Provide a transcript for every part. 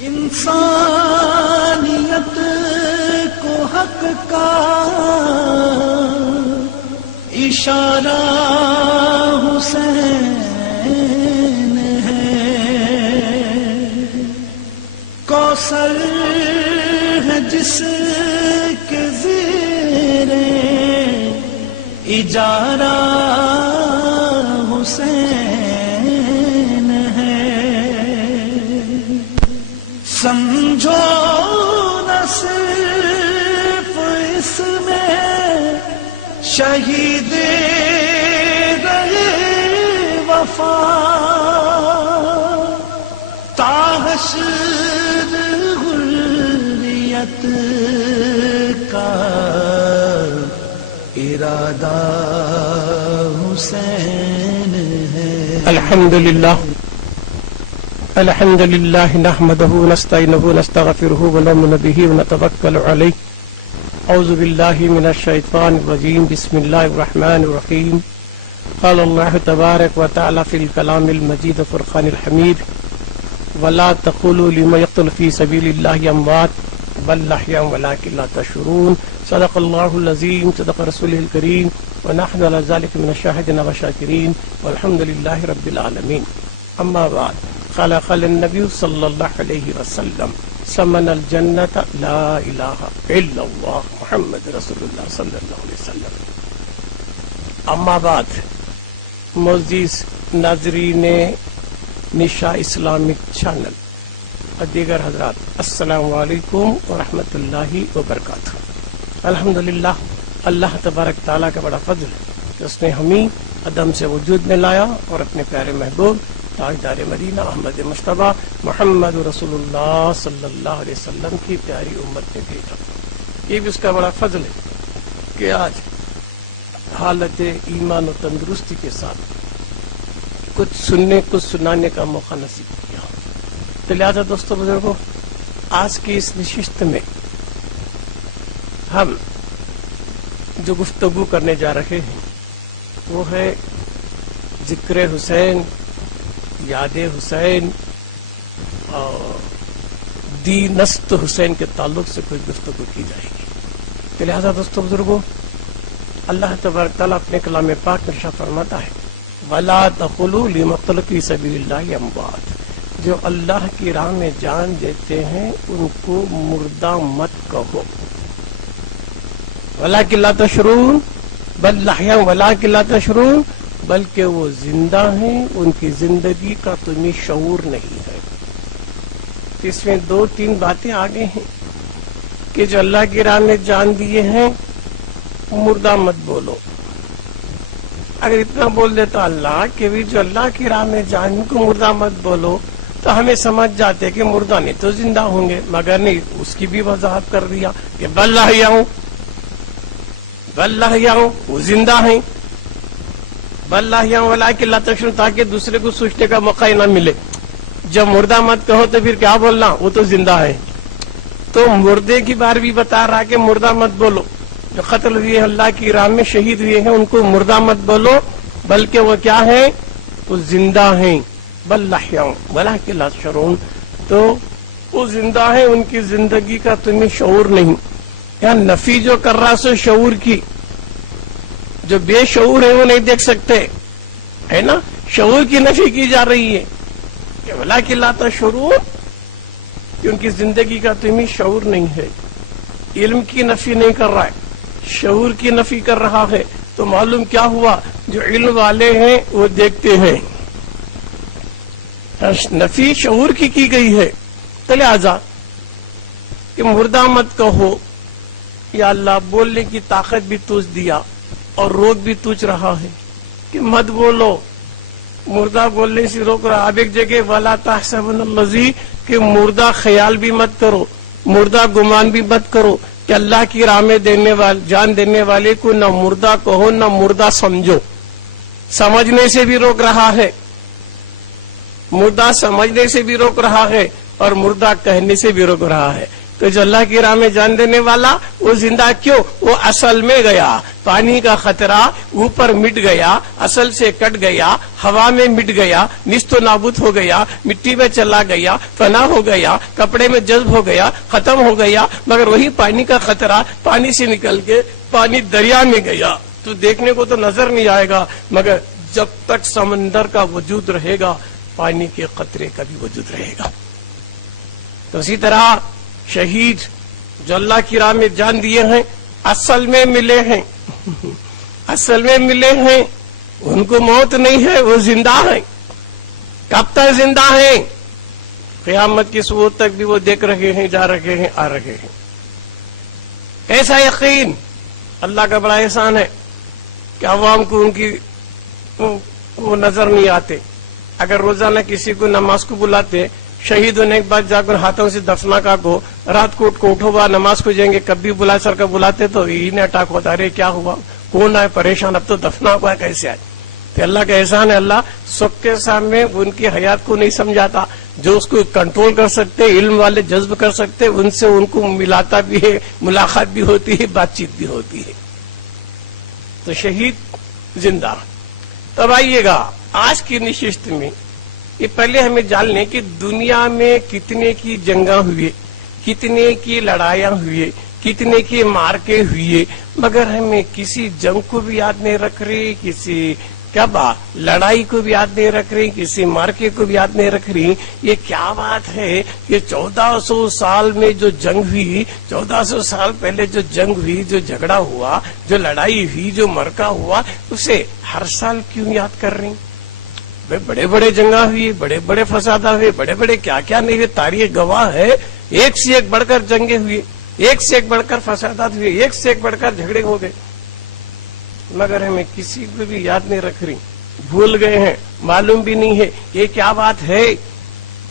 انسانیت کو حق کا اشارہ حسین ہے، کوثر ہے جس کے زیر اجارہ حسین ہے، سمجھو نہ صرف اس میں شہید رہے وفا، تا حشر حریت کا ارادہ حسین ہے۔ الحمد لله نحمده ونستعينه ونستغفره ونؤمن به ونتوكل عليه. أعوذ بالله من الشيطان الرجيم. بسم الله الرحمن الرحيم. قال الله تبارك وتعالى في الكلام المجيد فرقان الحميد: ولا تقولوا لمن يقتل في سبيل الله أموات بل أحياء ولكن لا تشعرون. صدق الله العظيم. صدق رسوله الكريم. ونحن على ذلك من الشاهدين والشاكرين والحمد لله رب العالمين. أما بعد، قال النبي صلى الله عليه وسلم: سمن الجنة لا إله إلا الله محمد رسول الله صلى الله عليه وسلم. اما بعد، معزز ناظرین نشا اسلامک چینل اور دیگر حضرات، السلام علیکم ورحمۃ اللہ وبرکاتہ۔ الحمدللہ، اللہ تبارک تعالیٰ کا بڑا فضل ہے کہ اس نے ہمیں عدم سے وجود میں لایا اور اپنے پیارے محبوب تاجدار مدینہ احمد مصطفیٰ محمد رسول اللہ صلی اللہ علیہ وسلم کی پیاری امت میں بھیجا۔ یہ بھی اس کا بڑا فضل ہے کہ آج حالت ایمان و تندرستی کے ساتھ کچھ سننے کچھ سنانے کا موقع نصیب کیا۔ تو لہٰذا دوستو بزرگوں، آج کی اس نشست میں ہم جو گفتگو کرنے جا رہے ہیں وہ ہے ذکر حسین، یاد حسین اور دینست حسین کے تعلق سے کوئی گفتگو کی جائے گی۔ تو لہٰذا دوستو بزرگوں، اللہ تبارک تعالیٰ اپنے کلام پاک میں ارشاد فرماتا ہے: وَلَا تَقُولُوا لِمَنْ يُقْتَلُ فِي سَبِيلِ اللَّهِ أَمْوَاتٌ، جو اللہ کی راہ میں جان دیتے ہیں ان کو مردہ مت کہو۔ وَلَٰكِن لَا تَشْعُرُونَ، بل أَحْيَاءٌ وَلَٰكِن لَا تَشْعُرُونَ، بلکہ وہ زندہ ہیں، ان کی زندگی کا تمہیں شعور نہیں ہے۔ اس میں دو تین باتیں آگے ہیں کہ جو اللہ کی راہ میں جان دیے ہیں مردہ مت بولو۔ اگر اتنا بول دیتا اللہ کہ بھی جو اللہ کی راہ میں جان کو مردہ مت بولو تو ہمیں سمجھ جاتے کہ مردہ نہیں تو زندہ ہوں گے، مگر نہیں، اس کی بھی وضاحت کر دیا کہ بل احیاء وہ زندہ ہیں، بل احیاء ولکن لا تشعرون، تاکہ دوسرے کو سوچنے کا موقع ہی نہ ملے۔ جب مردہ مت کہو تو پھر کیا بولنا، وہ تو زندہ ہے۔ تو مردے کی بار بھی بتا رہا کہ مردہ مت بولو، جو قتل ہوئے ہیں اللہ کی راہ میں شہید ہوئے ہیں ان کو مردہ مت بولو، بلکہ وہ کیا ہیں، وہ زندہ ہیں۔ بل احیاء ولکن لا تشعرون، تو وہ زندہ ہیں، ان کی زندگی کا تمہیں شعور نہیں۔ یہاں نفی جو کر رہا سو شعور کی، جو بے شعور ہے وہ نہیں دیکھ سکتے، ہے نا، شعور کی نفی کی جا رہی ہے کہ ولکن لا تشعرون، کہ ان کی زندگی کا تمہیں شعور نہیں ہے۔ علم کی نفی نہیں کر رہا ہے، شعور کی نفی کر رہا ہے۔ تو معلوم کیا ہوا، جو علم والے ہیں وہ دیکھتے ہیں، نفی شعور کی گئی ہے۔ تو لہذا کہ مردہ مت کہو، یا اللہ بولنے کی طاقت بھی تجھ دیا اور روک بھی تجھ رہا ہے کہ مت بولو، مردہ بولنے سے روک رہا۔ اب ایک جگہ وَلَا تَحْسَبُنَّ الَّذِي، کہ مردہ خیال بھی مت کرو، مردہ گمان بھی مت کرو کہ اللہ کی راہ میں جان دینے والے کو نہ مردہ کہو نہ مردہ سمجھو۔ سمجھنے سے بھی روک رہا ہے، مردہ سمجھنے سے بھی روک رہا ہے اور مردہ کہنے سے بھی روک رہا ہے تو جو اللہ کی راہ میں جان دینے والا وہ زندہ کیوں؟ وہ اصل میں گیا، پانی کا خطرہ اوپر مٹ گیا، اصل سے کٹ گیا، ہوا میں مٹ گیا، نیست و نابود ہو گیا، مٹی میں چلا گیا، فنا ہو گیا، کپڑے میں جذب ہو گیا، ختم ہو گیا، مگر وہی پانی کا خطرہ پانی سے نکل کے پانی دریا میں گیا تو دیکھنے کو تو نظر نہیں آئے گا، مگر جب تک سمندر کا وجود رہے گا پانی کے قطرے کا بھی وجود رہے گا۔ تو اسی طرح شہید جو اللہ کی راہ میں جان دیے ہیں اصل میں ملے ہیں، اصل میں ملے ہیں، ان کو موت نہیں ہے، وہ زندہ ہیں۔ کب تک زندہ ہیں؟ قیامت کی صبح تک بھی وہ دیکھ رہے ہیں، جا رہے ہیں، آ رہے ہیں۔ ایسا یقین اللہ کا بڑا احسان ہے کہ عوام کو ان کی وہ نظر نہیں آتے۔ اگر روزانہ کسی کو نماز کو بلاتے، شہید ہونے کے بعد جا کر ہاتھوں سے دفنا کا کو رات کو اٹھو با نماز کو جائیں گے، کبھی بلا سر کا بلاتے تو انہیں اٹیک ہوتا، ارے کیا ہوا، کون آئے، پریشان، اب تو دفنا ہوا ہے، کیسے آئے؟ تو اللہ کا احسان ہے، اللہ سب کے سامنے ان کی حیات کو نہیں سمجھاتا، جو اس کو کنٹرول کر سکتے، علم والے جذب کر سکتے، ان سے ان کو ملاتا بھی ہے، ملاقات بھی ہوتی ہے، بات چیت بھی ہوتی ہے۔ تو شہید زندہ۔ تب آئیے گا آج کی نشست میں یہ پہلے ہمیں جان لیں کہ دنیا میں کتنے کی جنگاں ہوئے، کتنے کی لڑائیاں ہوئے، کتنے کی مارکے ہوئے، مگر ہمیں کسی جنگ کو بھی یاد نہیں رکھ رہی، کسی لڑائی کو بھی یاد نہیں رکھ رہی، کسی مارکے کو بھی یاد نہیں رکھ رہی۔ یہ کیا بات ہے؟ یہ 1400 سال میں جو جنگ ہوئی، 1400 سال پہلے جو جنگ ہوئی، جو جھگڑا ہوا، جو لڑائی ہوئی، جو مرکا ہوا، اسے ہر سال کیوں یاد کر رہی؟ بڑے بڑے جنگاں ہوئی، بڑے بڑے فسادات ہوئے، بڑے بڑے کیا کیا نہیں ہوئے، تاریخ گواہ ہے، ایک سے ایک بڑھ کر جنگیں ہوئی، ایک سے ایک بڑھ کر فسادات ہوئے، ایک سے ایک بڑھ کر جھگڑے ہو گئے، مگر ہمیں کسی کو بھی یاد نہیں رکھ رہی، بھول گئے ہیں، معلوم بھی نہیں ہے یہ کیا بات ہے۔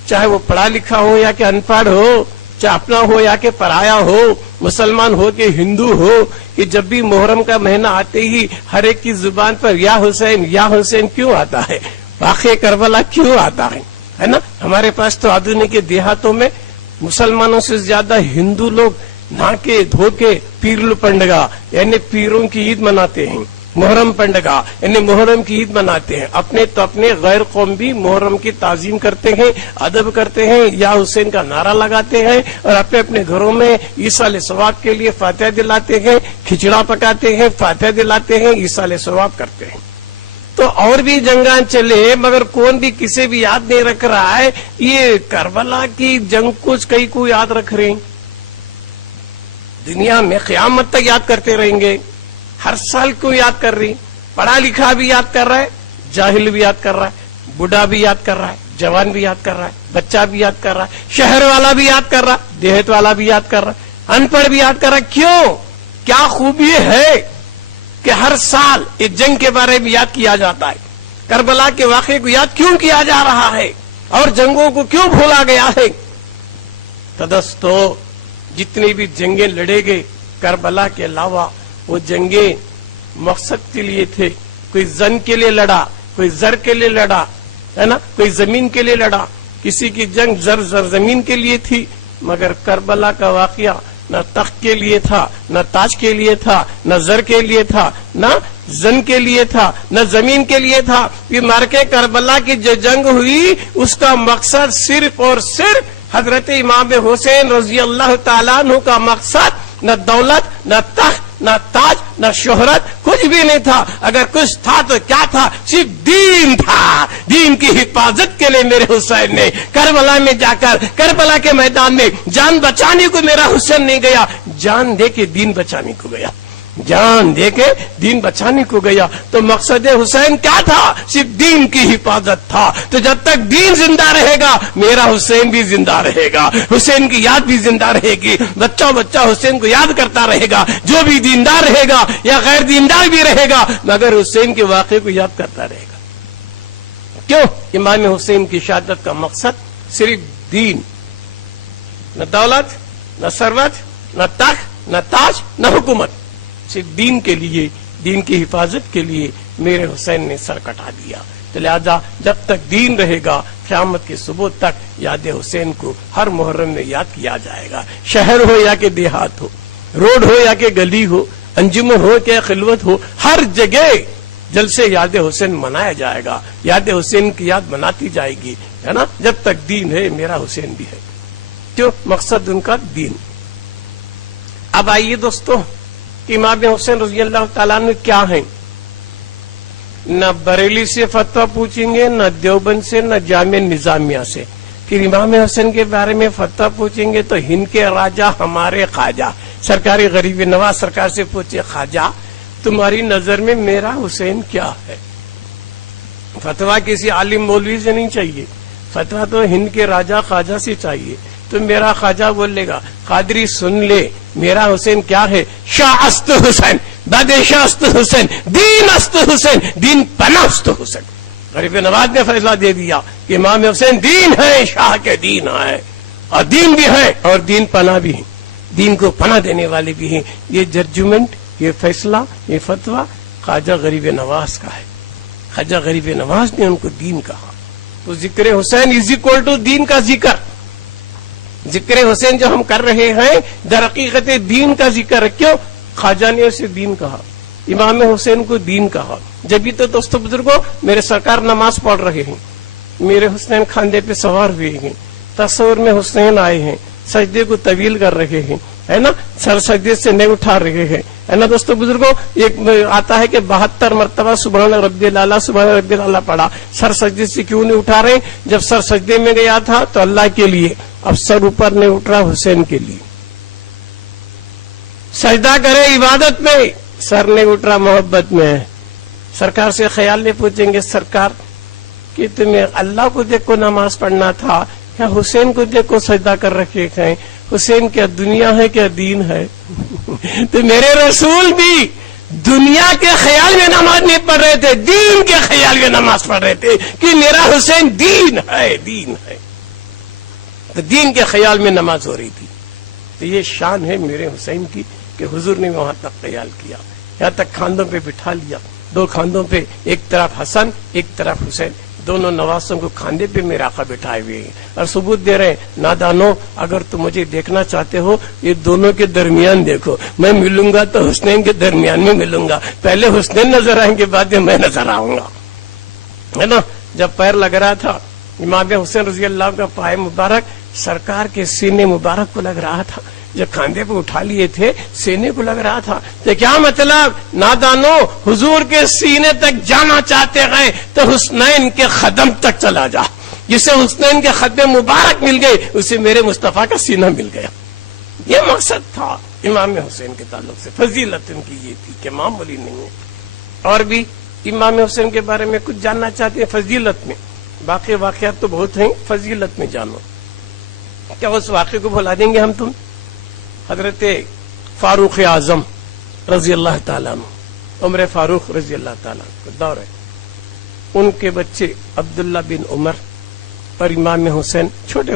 چاہے وہ پڑھا لکھا ہو یا کہ ان پڑھ ہو، چاہے اپنا ہو یا کہ پرایا ہو، مسلمان ہو کہ ہندو ہو، کہ جب بھی محرم کا مہینہ آتے ہی ہر ایک کی زبان پر یا حسین کیوں آتا ہے، واقعہ کربلا کیوں آتا ہے نا؟ ہمارے پاس تو آدھونی کے دیہاتوں میں مسلمانوں سے زیادہ ہندو لوگ نہ کے دھو کے پیرل پنڈگا یعنی پیروں کی عید مناتے ہیں، محرم پنڈگا یعنی محرم کی عید مناتے ہیں۔ اپنے تو اپنے غیر قوم بھی محرم کی تعظیم کرتے ہیں، ادب کرتے ہیں، یا حسین کا نعرہ لگاتے ہیں، اور اپنے اپنے گھروں میں عیسال ثواب کے لیے فاتحہ دلاتے ہیں، کھچڑا پکاتے ہیں، فاتحہ دلاتے ہیں، عیسال ثواب کرتے ہیں۔ تو اور بھی جنگاں چلے، مگر کون بھی کسی بھی یاد نہیں رکھ رہا ہے۔ یہ کربلا کی جنگ کچھ کئی کو یاد رکھ رہے ہیں، دنیا میں قیامت تک یاد کرتے رہیں گے، ہر سال کیوں یاد کر رہی؟ پڑھا لکھا بھی یاد کر رہا ہے، جاہل بھی یاد کر رہا ہے، بوڑھا بھی یاد کر رہا ہے، جوان بھی یاد کر رہا ہے، بچہ بھی یاد کر رہا ہے، شہر والا بھی یاد کر رہا ہے، دیہات والا بھی یاد کر رہا ہے، ان پڑھ بھی یاد کر رہا ہے۔ کیوں؟ کیا خوبی ہے کہ ہر سال اس جنگ کے بارے میں یاد کیا جاتا ہے؟ کربلا کے واقعے کو یاد کیوں کیا جا رہا ہے اور جنگوں کو کیوں بھولا گیا ہے؟ تدستو جتنی بھی جنگیں لڑے گئے کربلا کے علاوہ، وہ جنگیں مقصد کے لیے تھے۔ کوئی زن کے لیے لڑا، کوئی زر کے لیے لڑا، ہے نا، کوئی زمین کے لیے لڑا، کسی کی جنگ زر زمین کے لیے تھی، مگر کربلا کا واقعہ نہ تخت کے لیے تھا، نہ تاج کے لیے تھا، نہ زر کے لیے تھا، نہ زن کے لیے تھا، نہ زمین کے لیے تھا۔ یہ مارکے کربلا کی جو جنگ ہوئی اس کا مقصد صرف اور صرف حضرت امام حسین رضی اللہ تعالیٰ عنہ کا مقصد نہ دولت، نہ تخت، نہ تاج، نہ شہرت، کچھ بھی نہیں تھا۔ اگر کچھ تھا تو کیا تھا؟ صرف دین تھا۔ دین کی حفاظت کے لیے میرے حسین نے کربلا میں جا کر، کربلا کے میدان میں جان بچانے کو میرا حسین نہیں گیا، جان دے کے دین بچانے کو گیا، جان دے کے دین بچانے کو گیا۔ تو مقصد حسین کیا تھا؟ صرف دین کی حفاظت تھا۔ تو جب تک دین زندہ رہے گا میرا حسین بھی زندہ رہے گا، حسین کی یاد بھی زندہ رہے گی، بچہ بچہ حسین کو یاد کرتا رہے گا، جو بھی دیندار رہے گا یا غیر دیندار بھی رہے گا مگر حسین کے واقعے کو یاد کرتا رہے گا۔ کیوں؟ امام حسین کی شہادت کا مقصد صرف دین، نہ دولت، نہ ثروت، نہ تخت، نہ تاج، نہ حکومت، صرف دین کے لیے، دین کی حفاظت کے لیے میرے حسین نے سر کٹا دیا۔ تو لہذا جب تک دین رہے گا قیامت کے صبح تک یاد حسین کو ہر محرم میں یاد کیا جائے گا. شہر ہو یا کہ دیہات ہو، روڈ ہو یا کہ گلی ہو، انجمن ہو کہ خلوت ہو، ہر جگہ جلسے یاد حسین منایا جائے گا. یاد حسین کی یاد مناتی جائے گی، ہے نا. جب تک دین ہے میرا حسین بھی ہے. کیوں؟ مقصد ان کا دین. اب آئیے دوستو، امام حسین رضی اللہ تعالیٰ عنہ کیا ہیں؟ نہ بریلی سے فتویٰ پوچھیں گے، نہ دیوبند سے، نہ جامعہ نظامیہ سے. پھر امام حسین کے بارے میں فتویٰ پوچھیں گے تو ہند کے راجا ہمارے خواجہ سرکاری غریب نواز سرکار سے پوچھے، خواجہ تمہاری نظر میں میرا حسین کیا ہے؟ فتویٰ کسی عالم مولوی سے نہیں چاہیے، فتویٰ تو ہند کے راجا خواجہ سے چاہیے. تو میرا خواجہ بولے گا، قادری سن لے میرا حسین کیا ہے؟ شاہ است حسین، بادشاہ است حسین، دین است حسین، دین پناہ است حسین. غریب نواز نے فیصلہ دے دیا کہ امام حسین دین ہے، شاہ کے دین ہے، اور دین بھی ہے اور دین پناہ بھی ہے، دین کو پناہ دینے والے بھی ہیں. یہ ججمنٹ، یہ فیصلہ، یہ فتویٰ خواجہ غریب نواز کا ہے. خواجہ غریب نواز نے ان کو دین کہا. تو ذکر حسین از اکول ٹو دین کا ذکر. ذکر حسین جو ہم کر رہے ہیں در حقیقت دین کا ذکر ہے. کیوں؟ خواجہ نے اسے دین کہا، امام حسین کو دین کہا. جبھی تو دوستو بزرگوں میرے سرکار نماز پڑھ رہے ہیں، میرے حسین کھاندے پہ سوار ہوئے ہیں، تصور میں حسین آئے ہیں، سجدے کو طویل کر رہے ہیں، ہے نا، سر سجدے سے نہیں اٹھا رہے ہیں، ہے نا دوستو بزرگوں. ایک آتا ہے کہ 72 مرتبہ سبحان ربی الاعلیٰ سبحان ربی الاعلیٰ پڑھا. سر سجدے سے کیوں نہیں اٹھا رہے؟ جب سر سجدے میں گیا تھا تو اللہ کے لیے، اب سر اوپر نہیں اٹھ رہا حسین کے لیے. سجدہ کرے عبادت میں، سر نہیں اٹھ رہا محبت میں. سرکار سے خیال نہیں پوچھیں گے سرکار کہ تمہیں اللہ کو دیکھ کو نماز پڑھنا تھا یا حسین کو دیکھ کو سجدہ کر رکھے ہیں؟ حسین کیا دنیا ہے کیا دین ہے؟ تو میرے رسول بھی دنیا کے خیال میں نماز نہیں پڑھ رہے تھے، دین کے خیال میں نماز پڑھ رہے تھے کہ میرا حسین دین ہے، دین ہے. تو دین کے خیال میں نماز ہو رہی تھی. تو یہ شان ہے میرے حسین کی کہ حضور نے وہاں تک خیال کیا، یہاں تک کاندھوں پہ بٹھا لیا. 2 کاندھوں پہ، ایک طرف حسن ایک طرف حسین، دونوں نواسوں کو کھاندے پہ میرے آقا بٹھائے ہوئے ہیں اور ثبوت دے رہے ہیں، نادانو اگر تم مجھے دیکھنا چاہتے ہو یہ دونوں کے درمیان دیکھو. میں ملوں گا تو حسنین کے درمیان میں ملوں گا، پہلے حسنین نظر آئیں گے بعد میں نظر آؤں گا، ہے نا. جب پیر لگ رہا تھا امام حسین رضی اللہ کا پائے مبارک سرکار کے سینے مبارک کو لگ رہا تھا. جب کاندھے پہ اٹھا لیے تھے سینے کو لگ رہا تھا. تو کیا مطلب؟ نادانو حضور کے سینے تک جانا چاہتے ہیں تو حسنین کے قدم تک چلا جا. جسے حسنین کے قدم مبارک مل گئے اسے میرے مصطفیٰ کا سینہ مل گیا. یہ مقصد تھا امام حسین کے تعلق سے. فضیلت ان کی یہ تھی کہ معمولی نہیں ہے. اور بھی امام حسین کے بارے میں کچھ جاننا چاہتے ہیں فضیلت میں؟ باقی واقعات تو بہت ہیں، فضیلت میں جانو. کیا اس واقعے کو بھلا دیں گے ہم تم؟ حضرت فاروق اعظم رضی اللہ تعالیٰ عنہ، عمر فاروق رضی اللہ تعالیٰ عنہ کا دور ہے. ان کے بچے عبداللہ بن عمر اور امام حسین چھوٹے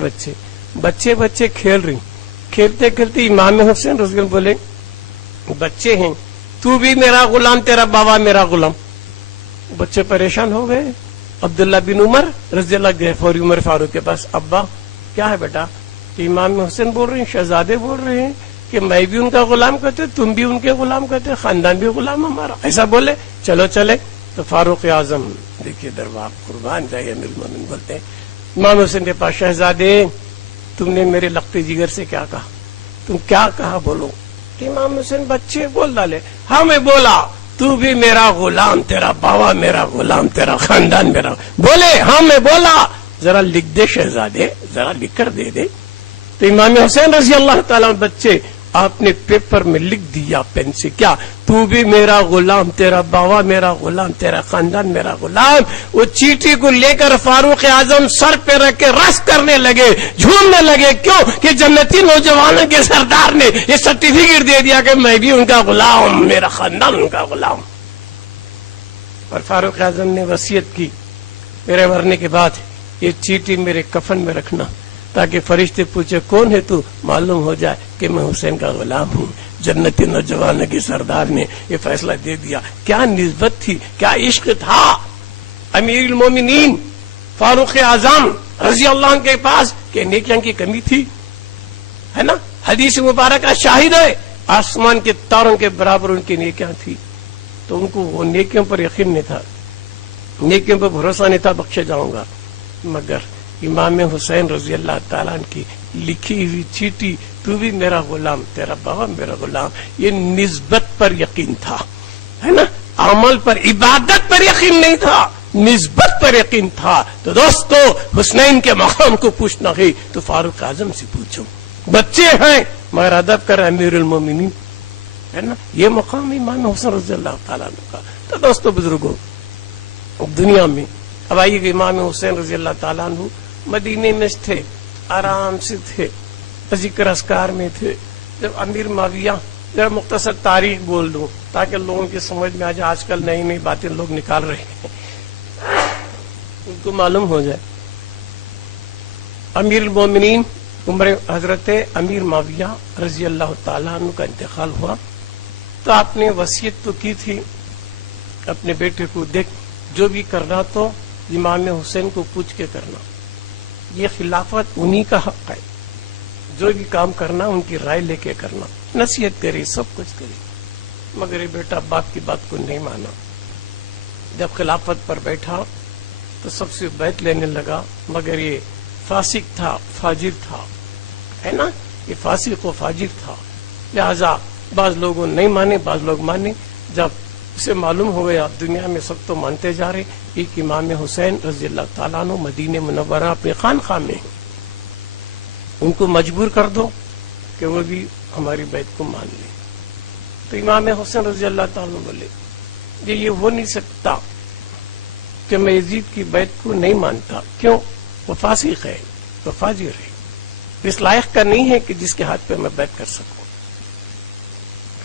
بچے کھیل رہے. کھیلتے کھیلتے امام حسین رضی اللہ بولے بچے ہیں تو بھی میرا غلام، تیرا بابا میرا غلام. بچے پریشان ہو گئے. عبداللہ بن عمر رضی اللہ گئے فوری عمر فاروق کے پاس. ابا کیا ہے بیٹا؟ کہ امام حسین بول رہے ہیں، شہزادے بول رہے ہیں کہ میں بھی ان کا غلام کہتے، تم بھی ان کے غلام کہتے، خاندان بھی غلام ہمارا، ایسا بولے. چلو چلے. تو فاروق اعظم دیکھیے دربار قربان جائے امیر المومنین بولتے ہیں امام حسین کے پاس، شہزادے تم نے میرے لختے جگر سے کیا کہا؟ تم کیا کہا بولو. کہ امام حسین بچے بول ڈالے، ہاں میں بولا تو بھی میرا غلام، تیرا باوا میرا غلام، تیرا خاندان میرا. بولے ہاں میں بولا. ذرا لکھ دے شہزادے، ذرا لکھ کر دے دے. تو امام حسین رضی اللہ تعالیٰ بچے آپ نے پیپر میں لکھ دیا پین سے، کیا؟ تو بھی میرا غلام، تیرا باوا میرا غلام، تیرا خاندان میرا غلام. وہ چیٹھی کو لے کر فاروق اعظم سر پہ رکھ کے رقص کرنے لگے، جھومنے لگے. کیوں؟ کہ جنتی نوجوانوں کے سردار نے یہ سرٹیفکیٹ دے دیا کہ میں بھی ان کا غلام، میرا خاندان ان کا غلام. اور فاروق اعظم نے وصیت کی میرے مرنے کے بعد یہ چیٹھی میرے کفن میں رکھنا تاکہ فرشتے پوچھے کون ہے تو، معلوم ہو جائے کہ میں حسین کا غلام ہوں. جنتی نوجوانوں کے سردار نے یہ فیصلہ دے دیا. کیا نسبت تھی، کیا عشق تھا. امیر المومنین فاروق اعظم رضی اللہ عنہ کے پاس کہ نیکیاں کی کمی تھی، ہے نا؟ حدیث مبارکہ شاہد ہے آسمان کے تاروں کے برابر ان کی نیکیاں تھی، تو ان کو وہ نیکیوں پر یقین نہیں تھا، نیکیوں پر بھروسہ نہیں تھا بخشے جاؤں گا۔ مگر امام حسین رضی اللہ تعالیٰ عنہ کی لکھی ہوئی چیٹھی تو بھی میرا غلام تیرا بابا میرا غلام، یہ نسبت پر یقین تھا، ہے نا؟ عمل پر عبادت پر یقین نہیں تھا، نسبت پر یقین تھا۔ تو دوستو حسنین کے مقام کو پوچھنا ہے تو فاروق اعظم سے پوچھو، بچے ہیں مگر ادب کر امیر المومنین، ہے نا؟ یہ مقام امام حسین رضی اللہ تعالیٰ عنہ کا۔ تو دوستو بزرگوں دنیا میں اب آئیے کہ امام حسین رضی اللہ تعالیٰ عنہ مدینے میں تھے، آرام سے تھے، ذکر اذکار میں تھے۔ جب امیر معاویہ، ذرا مختصر تاریخ بول دوں تاکہ لوگوں کی سمجھ میں آج کل نئی نئی باتیں لوگ نکال رہے ہیں ان کو معلوم ہو جائے۔ امیر المومنین عمر حضرت امیر معاویہ رضی اللہ تعالیٰ عنہ کا انتقال ہوا تو آپ نے وصیت تو کی تھی اپنے بیٹے کو، دیکھ جو بھی کرنا تو امام حسین کو پوچھ کے کرنا، یہ خلافت انہی کا حق ہے، جو بھی کام کرنا ان کی رائے لے کے کرنا، نصیحت کرے سب کچھ کرے۔ مگر یہ بیٹا باپ کی بات کو نہیں مانا، جب خلافت پر بیٹھا تو سب سے بیعت لینے لگا، مگر یہ فاسق تھا، فاجر تھا، ہے نا؟ یہ فاسق و فاجر تھا، لہذا بعض لوگوں نہیں مانے بعض لوگ مانے۔ جب اسے معلوم ہو گیا دنیا میں سب تو مانتے جا رہے، ایک امام حسین رضی اللہ تعالیٰ عنہ مدینہ منورہ اپنے خانقاہ میں ہیں، ان کو مجبور کر دو کہ وہ بھی ہماری بیعت کو مان لیں۔ تو امام حسین رضی اللہ تعالیٰ عنہ بولے یہ ہو نہیں سکتا کہ میں یزید کی بیعت کو نہیں مانتا، کیوں؟ وہ فاسق ہے، وہ فاجر ہے، اس لائق کا نہیں ہے کہ جس کے ہاتھ پہ میں بیعت کر سکوں،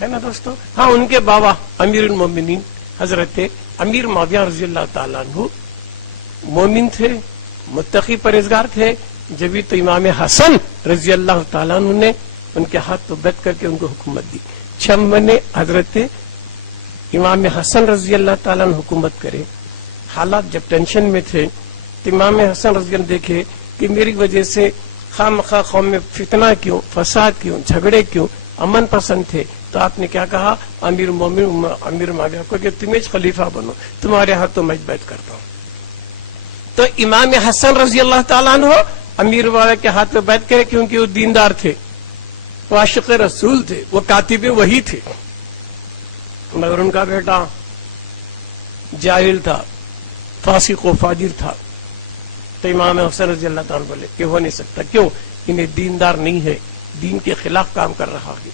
ہے نا دوستو؟ ہاں ان کے بابا امیر المومنین حضرت امیر معاویہ رضی اللہ تعالیٰ عنہ مومن تھے، متقی پرہیزگار تھے، جبھی تو امام حسن رضی اللہ تعالیٰ عنہ نے ان کے ہاتھ تو بیعت کر کے ان کو حکومت دی۔ 6 مہینے حضرت امام حسن رضی اللہ تعالیٰ عنہ حکومت کرے، حالات جب ٹینشن میں تھے تو امام حسن رضی اللہ دیکھے کہ میری وجہ سے خواہ مخواہ قوم میں فتنہ کیوں، فساد کیوں، جھگڑے کیوں، امن پسند تھے، تو آپ نے کیا کہا امیر مومن امیر معاویہ کو کہ تمہیں خلیفہ بنو، تمہارے ہاتھ تو میں بیعت کرتا ہوں۔ تو امام حسن رضی اللہ تعالیٰ عنہ امیر معاویہ کے ہاتھ پہ بیعت کرے کیونکہ وہ دیندار تھے، وہ عاشق رسول تھے، وہ کاتب وحی تھے، مگر ان کا بیٹا جاہل تھا، فاسق و فاجر تھا۔ تو امام حسین رضی اللہ تعالیٰ بولے کہ ہو نہیں سکتا، کیوں؟ انہیں دیندار نہیں ہے، دین کے خلاف کام کر رہا ہے،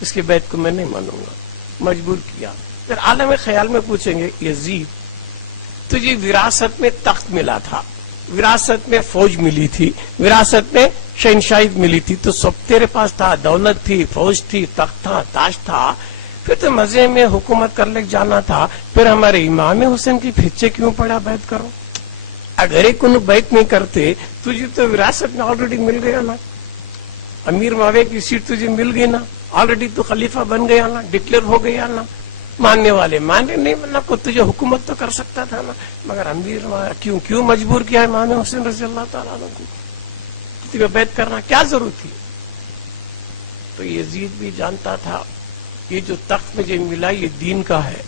اس کی بیعت کو میں نہیں مانوں گا، مجبور کیا۔ پھر عالم خیال میں پوچھیں گے یزید تجھے وراثت میں تخت ملا تھا، وراثت میں فوج ملی تھی، وراثت میں شہنشاہی ملی تھی، تو سب تیرے پاس تھا، دولت تھی، فوج تھی، تخت تھا، تاج تھا، پھر تو مزے میں حکومت کر لے جانا تھا، پھر ہمارے امام حسین کی پیچھے کیوں پڑا بیعت کرو؟ اگر ایک انہوں بیعت نہیں کرتے تجھے تو وراثت میں آلریڈی مل گیا نا، امیر معاویہ کی سیٹ تجھے مل گئی نا، آلریڈی تو خلیفہ بن گیا نا، ڈکلیئر ہو گیا نا، ماننے والے مانے، نہیں ماننا کو تجھے حکومت تو کر سکتا تھا نا، مگر امیر معاویہ کیوں مجبور کیا امام حسین رضی اللہ تعالیٰ عنہ کو تجھے بیعت کرنا کیا ضرورت تھی؟ تو یزید بھی جانتا تھا یہ جو تخت مجھے ملا یہ دین کا ہے،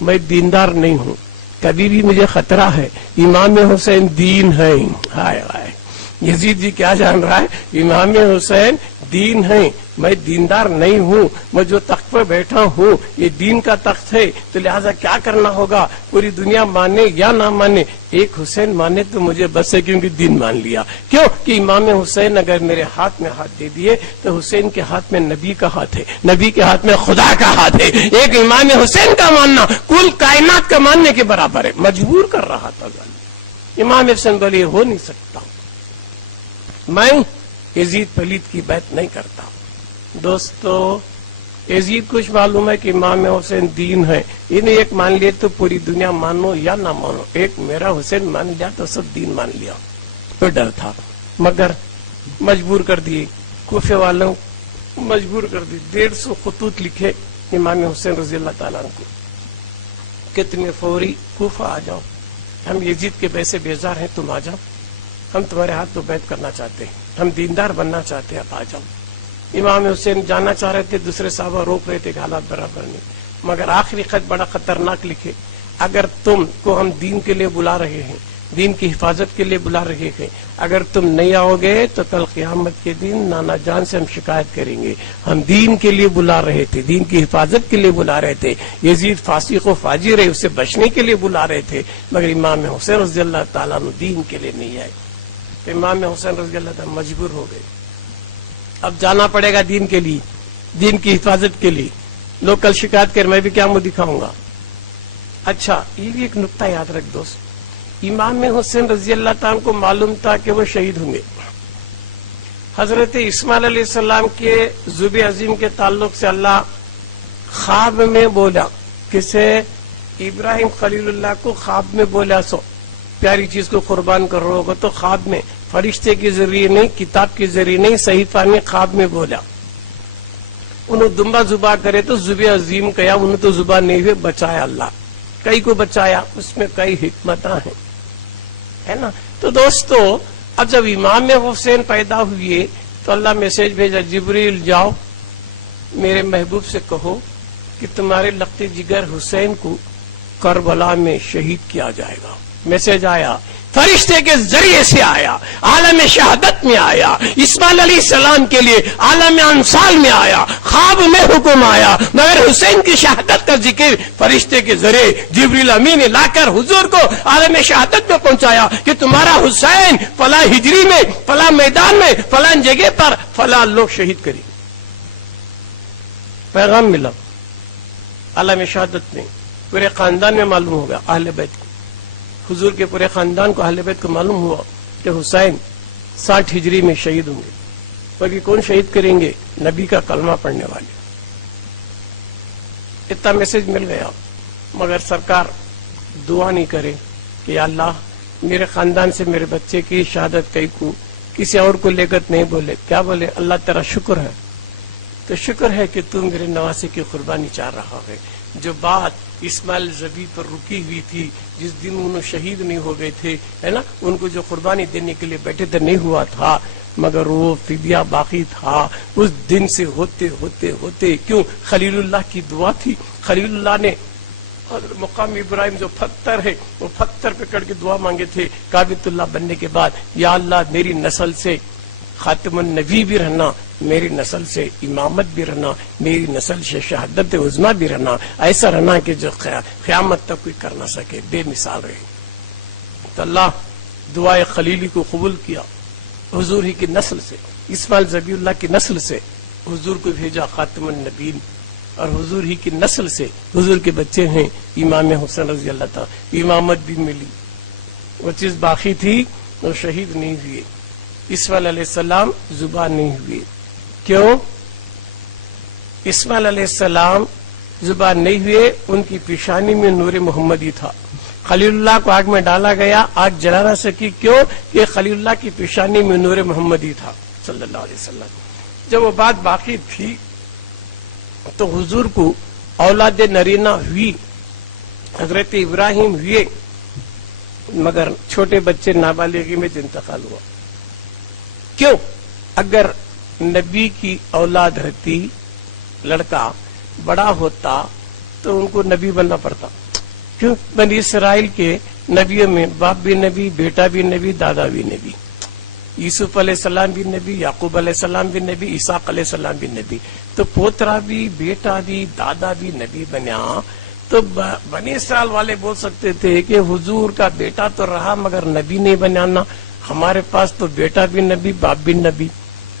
میں دیندار نہیں ہوں، کبھی بھی مجھے خطرہ ہے، امام حسین دین ہے۔ ہائے ہائے، یزید جی کیا جان رہا ہے؟ امام حسین دین ہے، میں دیندار نہیں ہوں، میں جو تخت پر بیٹھا ہوں یہ دین کا تخت ہے، تو لہٰذا کیا کرنا ہوگا؟ پوری دنیا مانے یا نہ مانے، ایک حسین مانے تو مجھے بس ہے، کیونکہ دین مان لیا۔ کیوں کہ امام حسین اگر میرے ہاتھ میں ہاتھ دے دیے تو حسین کے ہاتھ میں نبی کا ہاتھ ہے، نبی کے ہاتھ میں خدا کا ہاتھ ہے، ایک امام حسین کا ماننا کل کائنات کا ماننے کے برابر ہے، مجبور کر رہا تھا ظالم۔ امام حسین بولے ہو نہیں سکتا، میں یزید پلید کی بیعت نہیں کرتا۔ دوستو یزید کچھ معلوم ہے کہ امام حسین دین ہے، انہیں ایک مان لیے تو پوری دنیا مانو یا نہ مانو، ایک میرا حسین مان لیا تو سب دین مان لیا، تو ڈر تھا، مگر مجبور کر دیے، کوفے والوں مجبور کر دی، 150 خطوط لکھے امام حسین رضی اللہ تعالیٰ عنہ کو کہ تمہیں فوری کوفہ آ جاؤ، ہم یزید کے بیت سے بیزار ہیں، تم آ جاؤ، ہم تمہارے ہاتھ تو بیعت کرنا چاہتے ہیں، ہم دیندار بننا چاہتے ہیں، اب آ جاؤ۔ امام حسین جانا چاہ رہے تھے، دوسرے صحابہ روک رہے تھے کہ حالات برابر نہیں، مگر آخری خط بڑا خطرناک لکھے، اگر تم کو ہم دین کے لیے بلا رہے ہیں، دین کی حفاظت کے لیے بلا رہے ہیں، اگر تم نہیں آؤ گے تو کل قیامت کے دن نانا جان سے ہم شکایت کریں گے، ہم دین کے لیے بلا رہے تھے، دین کی حفاظت کے لیے بلا رہے تھے، یزید فاسق و فاجر ہے، اسے بچنے کے لیے بلا رہے تھے، مگر امام حسین رضی اللہ تعالیٰ عنہ دین کے لیے نہیں آئے۔ تو امام حسین رضی اللہ تعالیٰ مجبور ہو گئے، اب جانا پڑے گا دین کے لیے، دین کی حفاظت کے لیے، لوگ کل شکایت کر میں بھی کیا منہ دکھاؤں گا۔ اچھا، یہ بھی ایک نقطہ یاد رکھ دوست، امام حسین رضی اللہ تعالیٰ کو معلوم تھا کہ وہ شہید ہوں گے۔ حضرت اسماعیل علیہ السلام کے ذبح عظیم کے تعلق سے اللہ خواب میں بولا، کسے؟ ابراہیم خلیل اللہ کو خواب میں بولا، سو پیاری چیز کو قربان کر رہا ہوگا تو خواب میں، فرشتے کے ذریعے نہیں، کتاب کے ذریعے نہیں، صحیفہ نے خواب میں بولا۔ انہوں دمبا ذبح کرے تو ذبح عظیم کیا، انہوں تو ذبح نہیں ہوئے، بچایا اللہ، کئی کو بچایا، اس میں کئی حکمتاں ہیں، ہے نا۔ تو دوستو، اب جب امام حسین پیدا ہوئے تو اللہ میسج بھیجا، جبریل جاؤ میرے محبوب سے کہو کہ تمہارے لقتے جگر حسین کو کربلا میں شہید کیا جائے گا۔ میسج آیا، فرشتے کے ذریعے سے آیا، عالم شہادت میں آیا، اسماعیل علیہ السلام کے لیے عالم انفال میں آیا، خواب میں حکم آیا، مگر حسین کی شہادت کا ذکر فرشتے کے ذریعے جبریل امین نے لا کر حضور کو عالم شہادت میں پہنچایا کہ تمہارا حسین فلاں ہجری میں، فلاں میدان میں، فلاں جگہ پر فلاں لوگ شہید کریں۔ پیغام ملا عالم شہادت میں، پورے خاندان میں معلوم ہوگا، اہل بیت کو، حضور کے پورے خاندان کو، اہل بیت کو معلوم ہوا کہ حسین 60 ہجری میں شہید ہوں گے۔ باقی کون شہید کریں گے؟ نبی کا کلمہ پڑھنے والے۔ اتنا میسج مل گیا، مگر سرکار دعا نہیں کرے کہ یا اللہ میرے خاندان سے میرے بچے کی شہادت کئی کو کسی اور کو لے کر نہیں بولے، کیا بولے؟ اللہ تیرا شکر ہے، تو شکر ہے کہ تو میرے نواسے کی قربانی چاہ رہا ہے۔ جو بات اسماعیل ذبیح پر رکی ہوئی تھی، جس دن انہوں شہید نہیں ہو گئے تھے، ہے نا، ان کو جو قربانی دینے کے لیے بیٹھے تھے نہیں ہوا تھا، مگر وہ فدیہ باقی تھا۔ اس دن سے ہوتے ہوتے ہوتے، کیوں؟ خلیل اللہ کی دعا تھی، خلیل اللہ نے حضرت مقام ابراہیم جو پتھر ہے، وہ پتھر پکڑ کے دعا مانگے تھے کعبۃ اللہ بننے کے بعد، یا اللہ میری نسل سے خاتم النبی بھی رہنا، میری نسل سے امامت بھی رہنا، میری نسل سے شہادت عظمیٰ بھی رہنا، ایسا رہنا کہ جو قیامت تک کوئی کر نہ سکے، بے مثال رہے۔ تو اللہ دعائے خلیلی کو قبول کیا، حضور ہی کی نسل سے، اسماعیل ذبیح اللہ کی نسل سے حضور کو بھیجا خاتم النبیین، اور حضور ہی کی نسل سے حضور کے بچے ہیں امام حسین رضی اللہ تعالیٰ، امامت بھی ملی۔ وہ چیز باقی تھی، وہ شہید نہیں ہوئے، اسماعیل علیہ السلام ذبح نہیں ہوئے۔ کیوں؟ اسماعیل علیہ السلام ذبح نہیں ہوئے، ان کی پیشانی میں نور محمدی تھا۔ خلیل اللہ کو آگ میں ڈالا گیا، آگ جلا نہ سکی، کیوں؟ کہ خلیل اللہ کی پیشانی میں نور محمدی تھا صلی اللہ علیہ وسلم۔ جب وہ بات باقی تھی تو حضور کو اولاد نرینہ ہوئی، حضرت ابراہیم ہوئے، مگر چھوٹے بچے نابالغی میں انتقال ہوا۔ کیوں؟ اگر نبی کی اولاد رہتی، لڑکا بڑا ہوتا تو ان کو نبی بننا پڑتا۔ کیوں؟ بنی اسرائیل کے نبیوں میں باپ بھی نبی، بیٹا بھی نبی، دادا بھی نبی، یوسف علیہ السلام بھی نبی، یعقوب علیہ السلام بھی نبی، اسحاق علیہ السلام بھی نبی، تو پوترا بھی، بیٹا بھی، دادا بھی نبی بنیا۔ تو بنی اسرائیل والے بول سکتے تھے کہ حضور کا بیٹا تو رہا مگر نبی نہیں بنانا، ہمارے پاس تو بیٹا بھی نبی، باپ بھی نبی،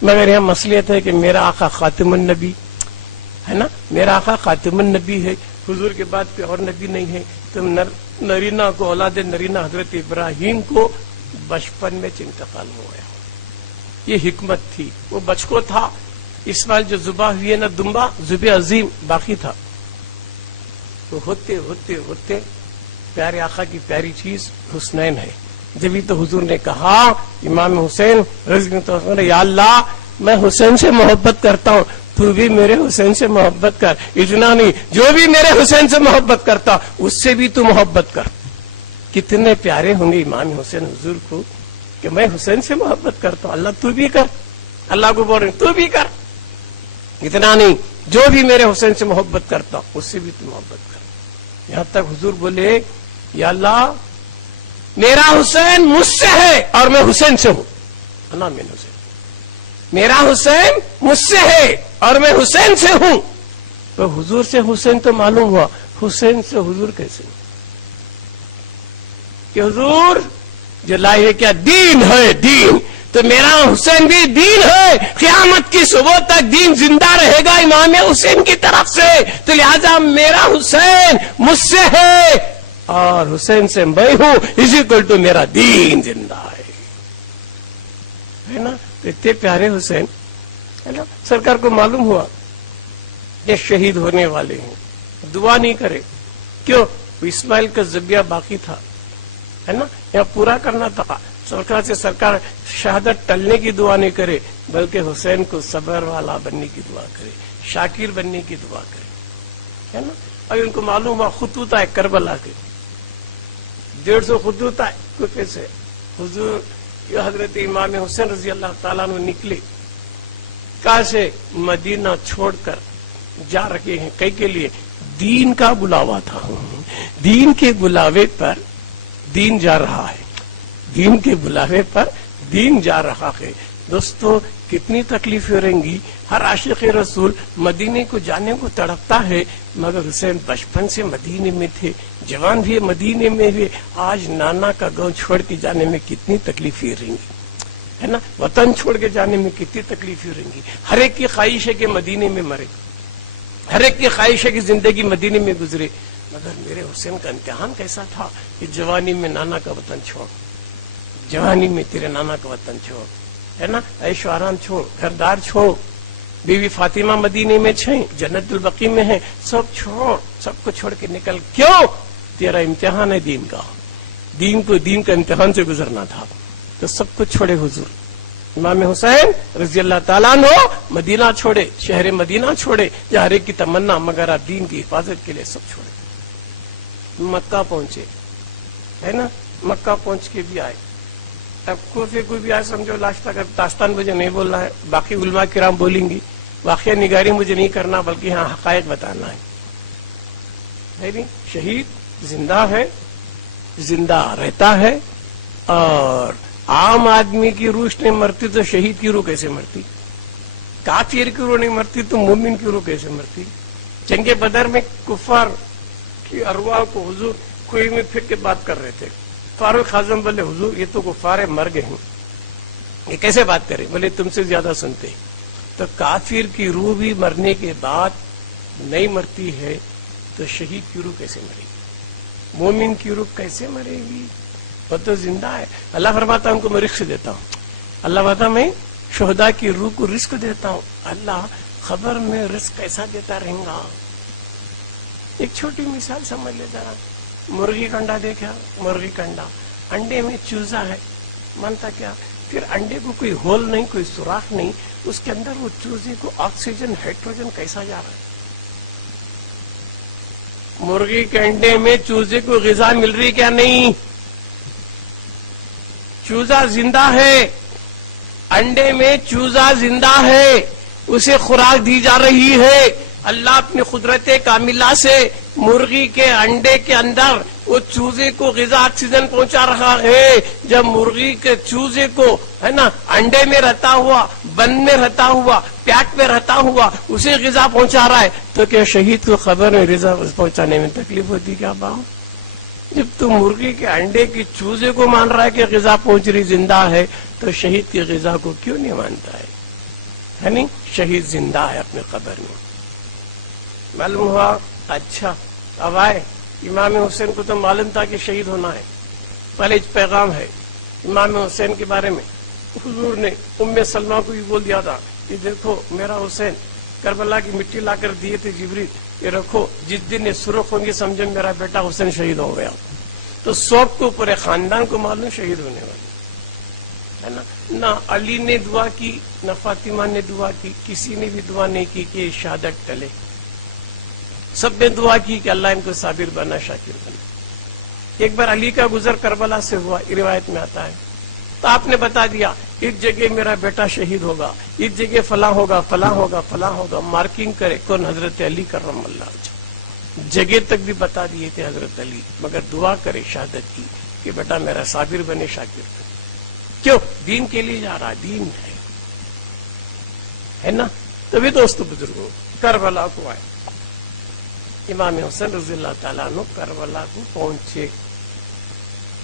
مگر یہاں مصلیحت ہے کہ میرا آقا خاتم النبی ہے نا، میرا آقا خاتم النبی ہے، حضور کے بعد کوئی اور نبی نہیں ہے۔ تو نرینہ کو، اولاد نرینہ حضرت ابراہیم کو بچپن میں انتقال ہو گیا۔ یہ حکمت تھی، وہ بچکو تھا، اسماعیل جو ذبح ہوئے نا دمبا، ذبح عظیم باقی تھا۔ تو ہوتے ہوتے ہوتے پیارے آقا کی پیاری چیز حسنین ہے، جبھی تو حضور نے کہا امام حسین رضی اللہ عنہ، یا اللہ میں حسین سے محبت کرتا ہوں، تو بھی میرے حسین سے محبت کر، اتنا نہیں جو بھی میرے حسین سے محبت کرتا اس سے بھی تو محبت کر۔ کتنے پیارے ہوں گے امام حسین حضور کو کہ میں حسین سے محبت کرتا ہوں، اللہ تو بھی کر، اللہ کو بول رہے تو بھی کر، اتنا نہیں جو بھی میرے حسین سے محبت کرتا ہوں اس سے بھی تو محبت کر۔ یہاں تک حضور بولے یا اللہ میرا حسین مجھ سے ہے اور میں حسین سے ہوں، اللہ من حسین، میرا حسین مجھ سے ہے اور میں حسین سے ہوں۔ تو حضور سے حسین تو معلوم ہوا، حسین سے حضور کیسے ہوں؟ کہ حضور جو لائے کیا دین ہے، دین تو میرا حسین بھی دین ہے، قیامت کی صبح تک دین زندہ رہے گا امام حسین کی طرف سے، تو لہذا میرا حسین مجھ سے ہے اور حسین سے میں ہوں، اسی کو میرا دین زندہ ہے نا۔ تو اتنے پیارے حسین ہے نا، سرکار کو معلوم ہوا یہ شہید ہونے والے ہیں، دعا نہیں کرے، کیوں؟ اسماعیل کا ذبیحہ باقی تھا ہے نا، یہاں پورا کرنا تھا۔ سرکار سے سرکار شہادت ٹلنے کی دعا نہیں کرے بلکہ حسین کو صبر والا بننے کی دعا کرے، شاکر بننے کی دعا کرے، ہے نا۔ اور ان کو معلوم ہوا خطوط آئے کربلا کے 150 خطوط آئے، کوفے سے حضور یہ حضرت امام حسین رضی اللہ تعالیٰ عنہ نکلے، کہاں سے؟ مدینہ چھوڑ کر جا رکھے ہیں، کئی کے لیے؟ دین کا بلاوا تھا، دین کے بلاوے پر دین جا رہا ہے، دین کے بلاوے پر دین جا رہا ہے۔ دوستو کتنی تکلیفیں رہیں گی، ہر عاشق رسول مدینے کو جانے کو تڑپتا ہے، مگر حسین بچپن سے مدینے میں تھے، جوان بھی مدینے میں ہوئے، آج نانا کا گاؤں چھوڑ کے جانے میں کتنی تکلیفیں رہیں گی، ہے نا، وطن چھوڑ کے جانے میں کتنی تکلیفیں رہیں گی۔ ہر ایک کی خواہش ہے کہ مدینے میں مرے، ہر ایک کی خواہش ہے کہ زندگی مدینے میں گزرے، مگر میرے حسین کا امتحان کیسا تھا کہ جوانی میں نانا کا وطن چھوڑ، جوانی میں تیرے نانا کا وطن چھوڑ، ہے نا، عیش و آرام چھوڑ، گھردار چھوڑ، بیوی فاطمہ مدینے میں چھیں، جنت البقیع میں ہیں، سب چھوڑ، سب کو چھوڑ کے نکل، کیوں؟ تیرا امتحان ہے دین کا، دین کا امتحان سے گزرنا تھا، تو سب کو چھوڑے حضور۔ امام حسین رضی اللہ تعالیٰ عنہ مدینہ چھوڑے، شہر مدینہ چھوڑے، جہاں ہر ایک کی تمنا مگر آپ دین کی حفاظت کے لیے سب چھوڑے، مکہ پہنچے، ہے نا، مکہ پہنچ کے بھی آئے۔ اب کوفے کو بھی آئے، سمجھو لاشتہ کر، داستان مجھے نہیں بولنا ہے، باقی علماء کرام بولیں گی، واقعہ نگاری مجھے نہیں کرنا بلکہ ہاں حقائق بتانا ہے نہیں؟ شہید زندہ ہے، زندہ رہتا ہے، اور عام آدمی کی روح نہیں مرتی تو شہید کی روح کیسے مرتی؟ کافر کی روح نہیں مرتی تو مومن کی روح کیسے مرتی؟ جنگ بدر میں کفار کی ارواح کو حضور کوئی میں پھر کے بات کر رہے تھے، فاروق اعظم بولے حضور یہ تو کفار مر گئے ہیں، یہ کیسے بات کریں؟ بولے تم سے زیادہ سنتے۔ تو کافر کی روح بھی مرنے کے بعد نہیں مرتی ہے تو شہید کی روح کیسے مرے گی؟ مومن کی روح کیسے مرے گی؟ وہ تو زندہ ہے۔ اللہ فرماتا ان کو میں رزق دیتا ہوں، اللہ فرماتا میں شہداء کی روح کو رزق دیتا ہوں۔ اللہ خبر میں رزق کیسا دیتا رہیں گا؟ ایک چھوٹی مثال سمجھ لے ذرا، مرغی کا انڈا دیکھا، مرغی کا انڈا، انڈے میں چوزا ہے، مانتا کیا؟ پھر انڈے کو کوئی ہول نہیں، کوئی سوراخ نہیں، اس کے اندر وہ چوزے کو آکسیجن ہائیڈروجن کیسا جا رہا ہے؟ مرغی کے انڈے میں چوزے کو غذا مل رہی کیا؟ نہیں، چوزا زندہ ہے، انڈے میں چوزا زندہ ہے، اسے خوراک دی جا رہی ہے۔ اللہ اپنی قدرت کاملہ سے مرغی کے انڈے کے اندر وہ چوزے کو غذا آکسیجن پہنچا رہا ہے۔ جب مرغی کے چوزے کو ہے نا انڈے میں رہتا ہوا، بن میں رہتا ہوا، پیٹ میں رہتا ہوا اسے غذا پہنچا رہا ہے، تو کیا شہید کو خبر میں غذا پہنچانے میں تکلیف ہوتی کیا باپ؟ جب تو مرغی کے انڈے کی چوزے کو مان رہا ہے کہ غذا پہنچ رہی، زندہ ہے، تو شہید کی غذا کو کیوں نہیں مانتا ہے نہیں؟ شہید زندہ ہے اپنے قبر میں۔ معلوم ہوا اچھا اب آئے امام حسین کو تو معلوم تھا کہ شہید ہونا ہے، پہلے پیغام ہے امام حسین کے بارے میں، حضور نے ام سلمہ کو بھی بول دیا تھا کہ دیکھو میرا حسین کربلا کی مٹی لا کر دیے تھے جبریل، یہ رکھو، جس دن یہ سرخ ہوں گے سمجھو میرا بیٹا حسین شہید ہو گیا۔ تو سب کو پورے خاندان کو معلوم شہید ہونے والی ہے نا۔ نہ علی نے دعا کی، نہ فاطمہ نے دعا کی، کسی نے بھی دعا نہیں کی کہ شہادت ٹلے، سب نے دعا کی کہ اللہ ان کو صابر بنا، شاکر بنا۔ ایک بار علی کا گزر کربلا سے ہوا، روایت میں آتا ہے، تو آپ نے بتا دیا اس جگہ میرا بیٹا شہید ہوگا، اس جگہ فلاں ہوگا، فلاں ہوگا، فلاں ہوگا، مارکنگ کرے کون؟ حضرت علی کرم اللہ وجہ۔ جگہ تک بھی بتا دیے تھے حضرت علی، مگر دعا کرے شہادت کی کہ بیٹا میرا صابر بنے، شاکر بنے۔ کیوں؟ دین کے لیے جا رہا، دین ہے نا۔ تبھی دوستو بزرگوں، کربلا کو آئے، امام حسین رضی اللہ تعالیٰ عنہ کربلا کو پہنچے۔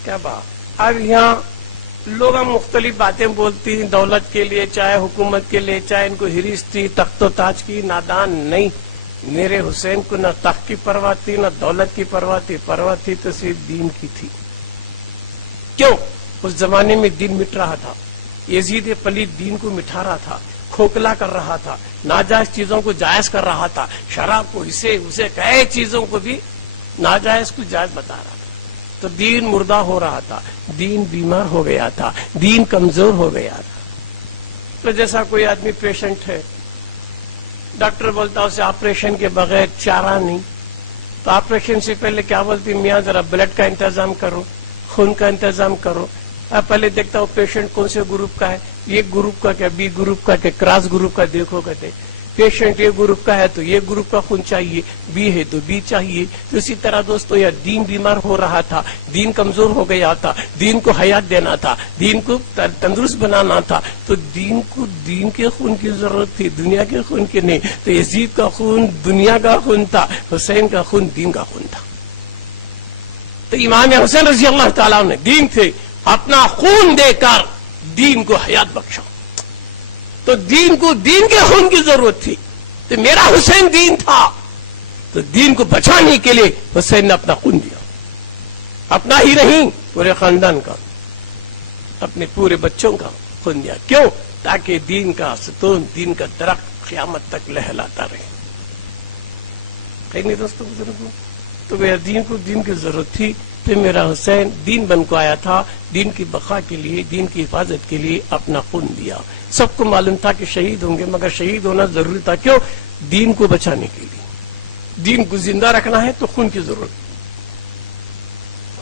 کیا بات! اب یہاں لوگ مختلف باتیں بولتی ہیں، دولت کے لیے، چاہے حکومت کے لیے، چاہے ان کو ہریس تھی، تخت و تاج کی، نادان نہیں۔ میرے حسین کو نہ تخت کی پرواہ تھی، نہ دولت کی پرواہ تھی، پرواہ تھی تو صرف دین کی تھی۔ کیوں؟ اس زمانے میں دین مٹ رہا تھا، یزید پلید دین کو مٹھا رہا تھا، کھوکھلا کر رہا تھا، ناجائز چیزوں کو جائز کر رہا تھا، شراب کو، اسے کئی چیزوں کو بھی ناجائز کو جائز بتا رہا تھا۔ تو دین مردہ ہو رہا تھا، دین بیمار ہو گیا تھا، دین کمزور ہو گیا تھا۔ تو جیسا کوئی آدمی پیشنٹ ہے، ڈاکٹر بولتا اسے آپریشن کے بغیر چارہ نہیں، تو آپریشن سے پہلے کیا بولتی؟ میاں ذرا بلڈ کا انتظام کرو، خون کا انتظام کرو۔ اب پہلے دیکھتا ہوں پیشنٹ کون سے گروپ کا ہے، یہ گروپ کا، کیا بی گروپ کا، کیا کراس گروپ کا، دیکھو کہتے پیشنٹ یہ گروپ کا ہے تو یہ گروپ کا خون چاہیے، بی ہے تو بی چاہیے۔ تو اسی طرح دوستو یہ دین بیمار ہو رہا تھا، دین کمزور ہو گیا تھا، دین کو حیات دینا تھا، دین کو تندرست بنانا تھا، تو دین کو دین کے خون کی ضرورت تھی، دنیا کے خون کی نہیں۔ تو یزید کا خون دنیا کا خون تھا، حسین کا خون دین کا خون تھا۔ تو امام حسین رضی اللہ تعالیٰ نے دین تھے، اپنا خون دے کر دین کو حیات بخشا۔ تو دین کو دین کے خون کی ضرورت تھی، تو میرا حسین دین تھا، تو دین کو بچانے کے لیے حسین نے اپنا خون دیا، اپنا ہی نہیں پورے خاندان کا، اپنے پورے بچوں کا خون دیا۔ کیوں؟ تاکہ دین کا ستون، دین کا درخت قیامت تک لہلاتا رہے۔ نہیں دوستوں بزرگوں، تو میرا دین کو دین کی ضرورت تھی، تو میرا حسین دین بن کو آیا تھا، دین کی بقا کے لیے، دین کی حفاظت کے لیے اپنا خون دیا۔ سب کو معلوم تھا کہ شہید ہوں گے، مگر شہید ہونا ضروری تھا۔ کیوں؟ دین کو بچانے کے لیے۔ دین کو زندہ رکھنا ہے تو خون کی ضرورت،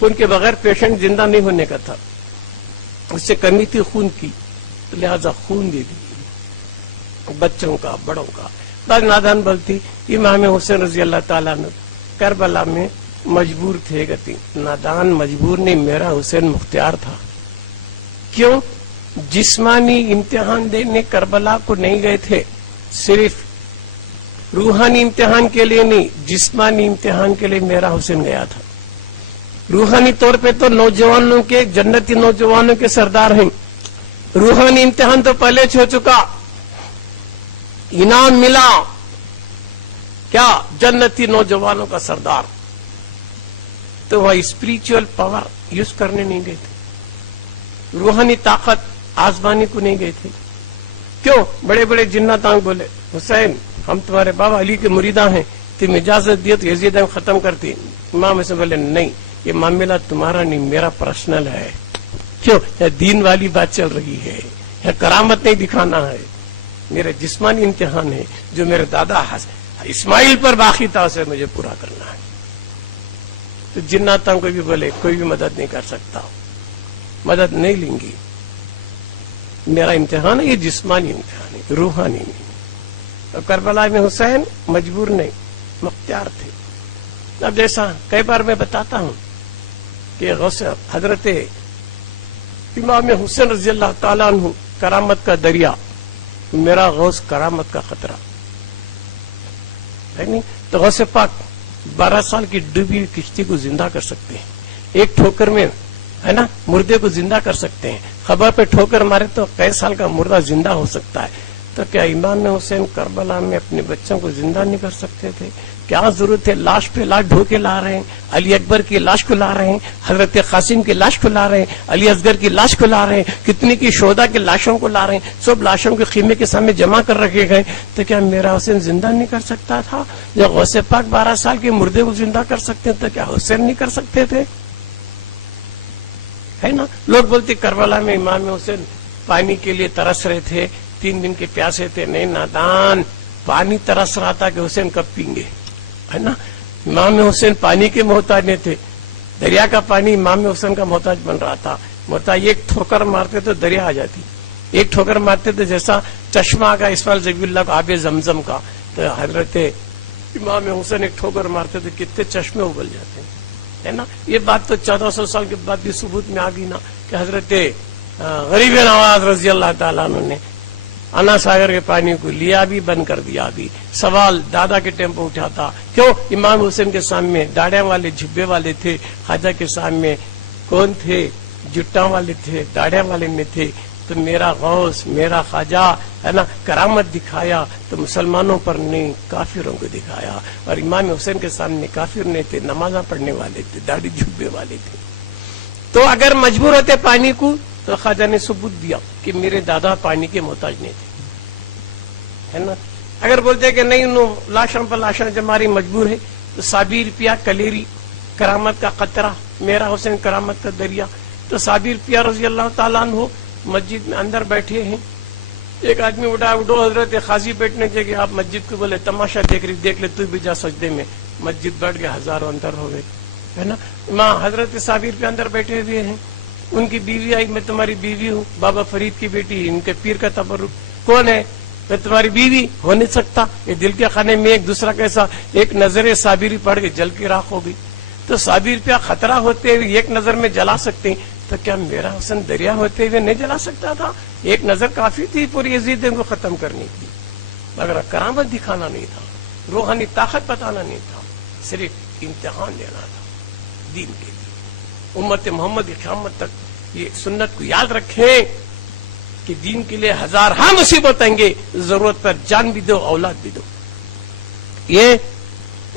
خون کے بغیر پیشنٹ زندہ نہیں ہونے کا تھا، اس سے کمی تھی خون کی، لہذا خون دے دی، بچوں کا، بڑوں کا۔ بعض نادان بولتی امام حسین رضی اللہ تعالیٰ نے کربلا میں مجبور تھے، کہتی نادان مجبور نہیں، میرا حسین مختار تھا۔ کیوں؟ جسمانی امتحان دینے کربلا کو نہیں گئے تھے، صرف روحانی امتحان کے لیے نہیں، جسمانی امتحان کے لیے میرا حسین گیا تھا۔ روحانی طور پہ تو نوجوانوں کے، جنتی نوجوانوں کے سردار ہیں، روحانی امتحان تو پہلے ہو چکا، انعام ملا، کیا؟ جنتی نوجوانوں کا سردار۔ تو وہ اسپریچول پاور یوز کرنے نہیں گئے تھے، روحانی طاقت آزمانے کو نہیں گئے تھے۔ کیوں؟ بڑے بڑے جناتان بولے حسین ہم تمہارے بابا علی کے مریداں ہیں، تم اجازت دیے تو یزید ختم کرتے۔ امام حسین بولے نہیں، یہ معاملہ تمہارا نہیں، میرا پرسنل ہے۔ کیوں؟ یہ دین والی بات چل رہی ہے، یہ کرامت نہیں دکھانا ہے، میرا جسمانی امتحان ہے جو میرے دادا اسماعیل پر باقی تھا، اسے مجھے پورا کرنا ہے۔ تو جناتوں کو بھی بولے کوئی بھی مدد نہیں کر سکتا، مدد نہیں لیں گی، میرا امتحان ہے، یہ جسمانی امتحان ہے، روحانی نہیں۔ تو کربلا میں حسین مجبور نہیں، مختار تھے۔ اب جیسا کئی بار میں بتاتا ہوں کہ غوث حضرت امام حسین رضی اللہ تعالیٰ عنہ کرامت کا دریا، میرا غوث کرامت کا خطرہ ہے نہیں۔ تو غوث پاک 12 سال کی ڈوبی ہوئی کشتی کو زندہ کر سکتے ہیں، ایک ٹھوکر میں ہے نا، مردے کو زندہ کر سکتے ہیں، خبر پہ ٹھوکر مارے تو کئی سال کا مردہ زندہ ہو سکتا ہے۔ تو کیا امام حسین کربلا میں اپنے بچوں کو زندہ نہیں کر سکتے تھے؟ کیا ضرورت ہے؟ لاش پہ لاش ڈھو کے لا رہے ہیں، علی اکبر کی لاش کو لا رہے ہیں، حضرت قاسم کی لاش کو لا رہے ہیں، علی اصغر کی لاش کو لا رہے ہیں، کتنی کی شہداء کی لاشوں کو لا رہے ہیں، سب لاشوں کے خیمے کے سامنے جمع کر رکھے گئے۔ تو کیا میرا حسین زندہ نہیں کر سکتا تھا؟ جب غوث پاک 12 سال کے مردے کو زندہ کر سکتے تو کیا حسین نہیں کر سکتے تھے؟ ہے نا۔ لوگ بولتے کربلا میں امام حسین پانی کے لیے ترس رہے تھے، 3 دن کے پیاسے تھے۔ نہیں نادان، پانی ترس رہا تھا کہ حسین کب پیں گے، ہے نا۔ امام حسین پانی کے محتاج نہیں تھے، دریا کا پانی امام حسین کا محتاج بن رہا تھا. محتاج ایک ٹھوکر مارتے تو دریا آ جاتی, ایک ٹھوکر مارتے تو جیسا چشمہ آ گیا اسماعیل ذبیح اللہ کا آب زمزم کا, تو حضرت امام حسین ایک ٹھوکر مارتے تو کتنے چشمے ابل جاتے ہیں, ہے نا. یہ بات تو 1400 سال کے بعد بھی ثبوت میں آ گئی نا کہ حضرت غریب نواز رضی اللہ تعالیٰ عنہ نے انا ساگر کے پانی کو لیا بھی بند کر دیا بھی. سوال دادا کے ٹائم پہ اٹھا تھا, کیوں امام حسین کے سامنے ڈاڑیاں والے جھبے والے تھے, خواجہ کے سامنے کون تھے, جٹاں والے تھے, ڈاڑیاں والے میں تھے. تو میرا غوث میرا خواجہ ہے نا کرامت دکھایا تو مسلمانوں پر نہیں کافروں کو دکھایا. اور امام حسین کے سامنے کافر نہیں تھے, نمازاں پڑھنے والے تھے, داڑھی جھبے والے تھے. تو اگر مجبور ہوتے پانی کو تو خواجہ نے ثبوت دیا کہ میرے دادا پانی کے محتاج نہیں تھے, ہے نا. اگر بولتے کہ نہیں انہوں لاشاں پر لاشاں جماری مجبور ہے تو صابر پیا کلیری کرامت کا قطرہ, میرا حسین کرامت کا دریا. تو صابر پیا رضی اللہ تعالیٰ عنہ مسجد میں اندر بیٹھے ہیں. ایک آدمی اٹھو حضرت قاضی بیٹھنے چاہیے, آپ مسجد کو بولے تماشا دیکھ رہی, دیکھ لے تو بھی جا سجدے میں. مسجد بیٹھ گئے, ہزاروں اندر ہو گئے, ہے نا. ماں حضرت صابر پہ اندر بیٹھے ہوئے ہیں, ان کی بیوی آئی, میں تمہاری بیوی ہوں, بابا فرید کی بیٹی, ان کے پیر کا تبرک. کون ہے؟ میں تمہاری بیوی. ہو نہیں سکتا, یہ دل کے خانے میں ایک دوسرا کیسا, ایک نظر صابری پڑ گئی, جل کی راکھ ہو گئی. تو صابر پہ خطرہ ہوتے ہوئے ایک نظر میں جلا سکتے ہیں, تو کیا میرا حسن دریا ہوتے ہوئے نہیں جلا سکتا تھا؟ ایک نظر کافی تھی پوری یزیدوں کو ختم کرنے کی, مگر کرامت دکھانا نہیں تھا, روحانی طاقت بتانا نہیں تھا, صرف امتحان لینا تھا دین کے لیے. امت محمد کی قیامت تک یہ سنت کو یاد رکھیں کہ دین کے لیے ہزارہا مصیبت آئیں گے, ضرورت پر جان بھی دو, اولاد بھی دو. یہ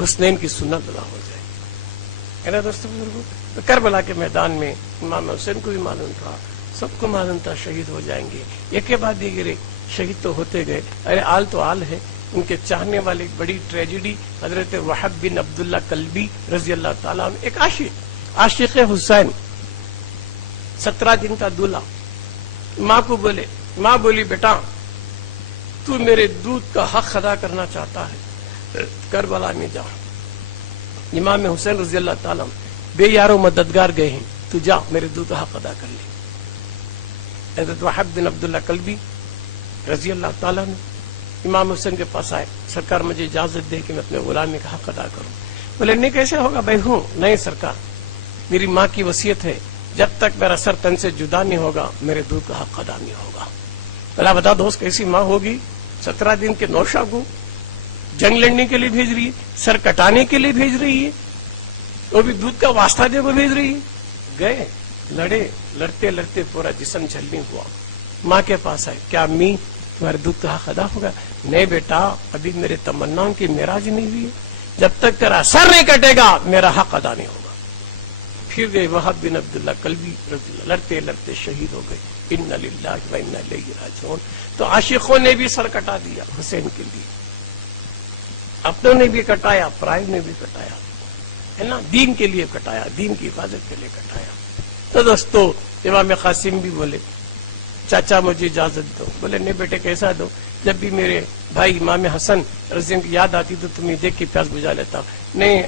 حسنین کی سنت ادا ہو جائے گی, ہے نا دوستو بزرگوں. کربلا کے میدان میں امام حسین کو بھی معلوم تھا, سب کو معلوم تھا شہید ہو جائیں گے. ایک کے بعد دیگرے شہید تو ہوتے گئے. ارے آل تو آل ہے, ان کے چاہنے والے بڑی ٹریجڈی. حضرت وہب بن عبداللہ کلبی رضی اللہ تعالیٰ عنہ, ایک عاشق حسین, 17 دن کا دولہا. ماں کو بولے, ماں بولی بیٹا تو میرے دودھ کا حق ادا کرنا چاہتا ہے, کربلا میں جا. امام حسین رضی اللہ تعالیٰ بے یارو مددگار گئے ہیں, تو جا میرے دودھ کا حق ادا کر لے. حضرت وہب بن عبداللہ کلبی رضی اللہ تعالیٰ نے امام حسین کے پاس آئے, سرکار مجھے اجازت دے کہ میں اپنے غلامی کا حق ادا کروں. بولے نہیں کیسے ہوگا بھائی. ہوں نہیں سرکار, میری ماں کی وصیت ہے جب تک میرا سر تن سے جدا نہیں ہوگا میرے دودھ کا حق ادا نہیں ہوگا. بلا بتا دوست کیسی ماں ہوگی, 17 دن کے نوشا کو جنگ لڑنے کے لیے بھیج رہی ہے, سر کٹانے کے لیے بھیج رہی ہے, وہ بھی دودھ کا واسطہ دے کو بھیج رہی ہے. گئے, لڑے, لڑتے لڑتے پورا جسم جھلنی ہوا. ماں کے پاس آئے, کیا امی تمہارے دودھ کا حق ادا ہوگا؟ نہیں بیٹا, ابھی میرے تمناؤں کی معراج نہیں ہوئی ہے, جب تک تیرا سر نہیں کٹے گا میرا حق ادا نہیں ہوگا. پھر گئے وہب بن عبداللہ کلبی رضی اللہ, لڑتے لڑتے شہید ہو گئے. انا للہ و انا الیہ راجعون. تو عاشقوں نے بھی سر کٹا دیا حسین کے لیے, اپنوں نے بھی کٹایا, پرائے نے بھی کٹایا, ہے نا, دین کے لیے کٹایا, دین کی حفاظت کے لیے کٹایا. تو دوستو امام قاسم بھی بولے چاچا مجھے اجازت دو. بولے نہیں بیٹے کیسا دو, جب بھی میرے بھائی امام حسن رضی اللہ کی یاد آتی تو تمہیں دیکھ کے پیاس بجھا لیتا. نہیں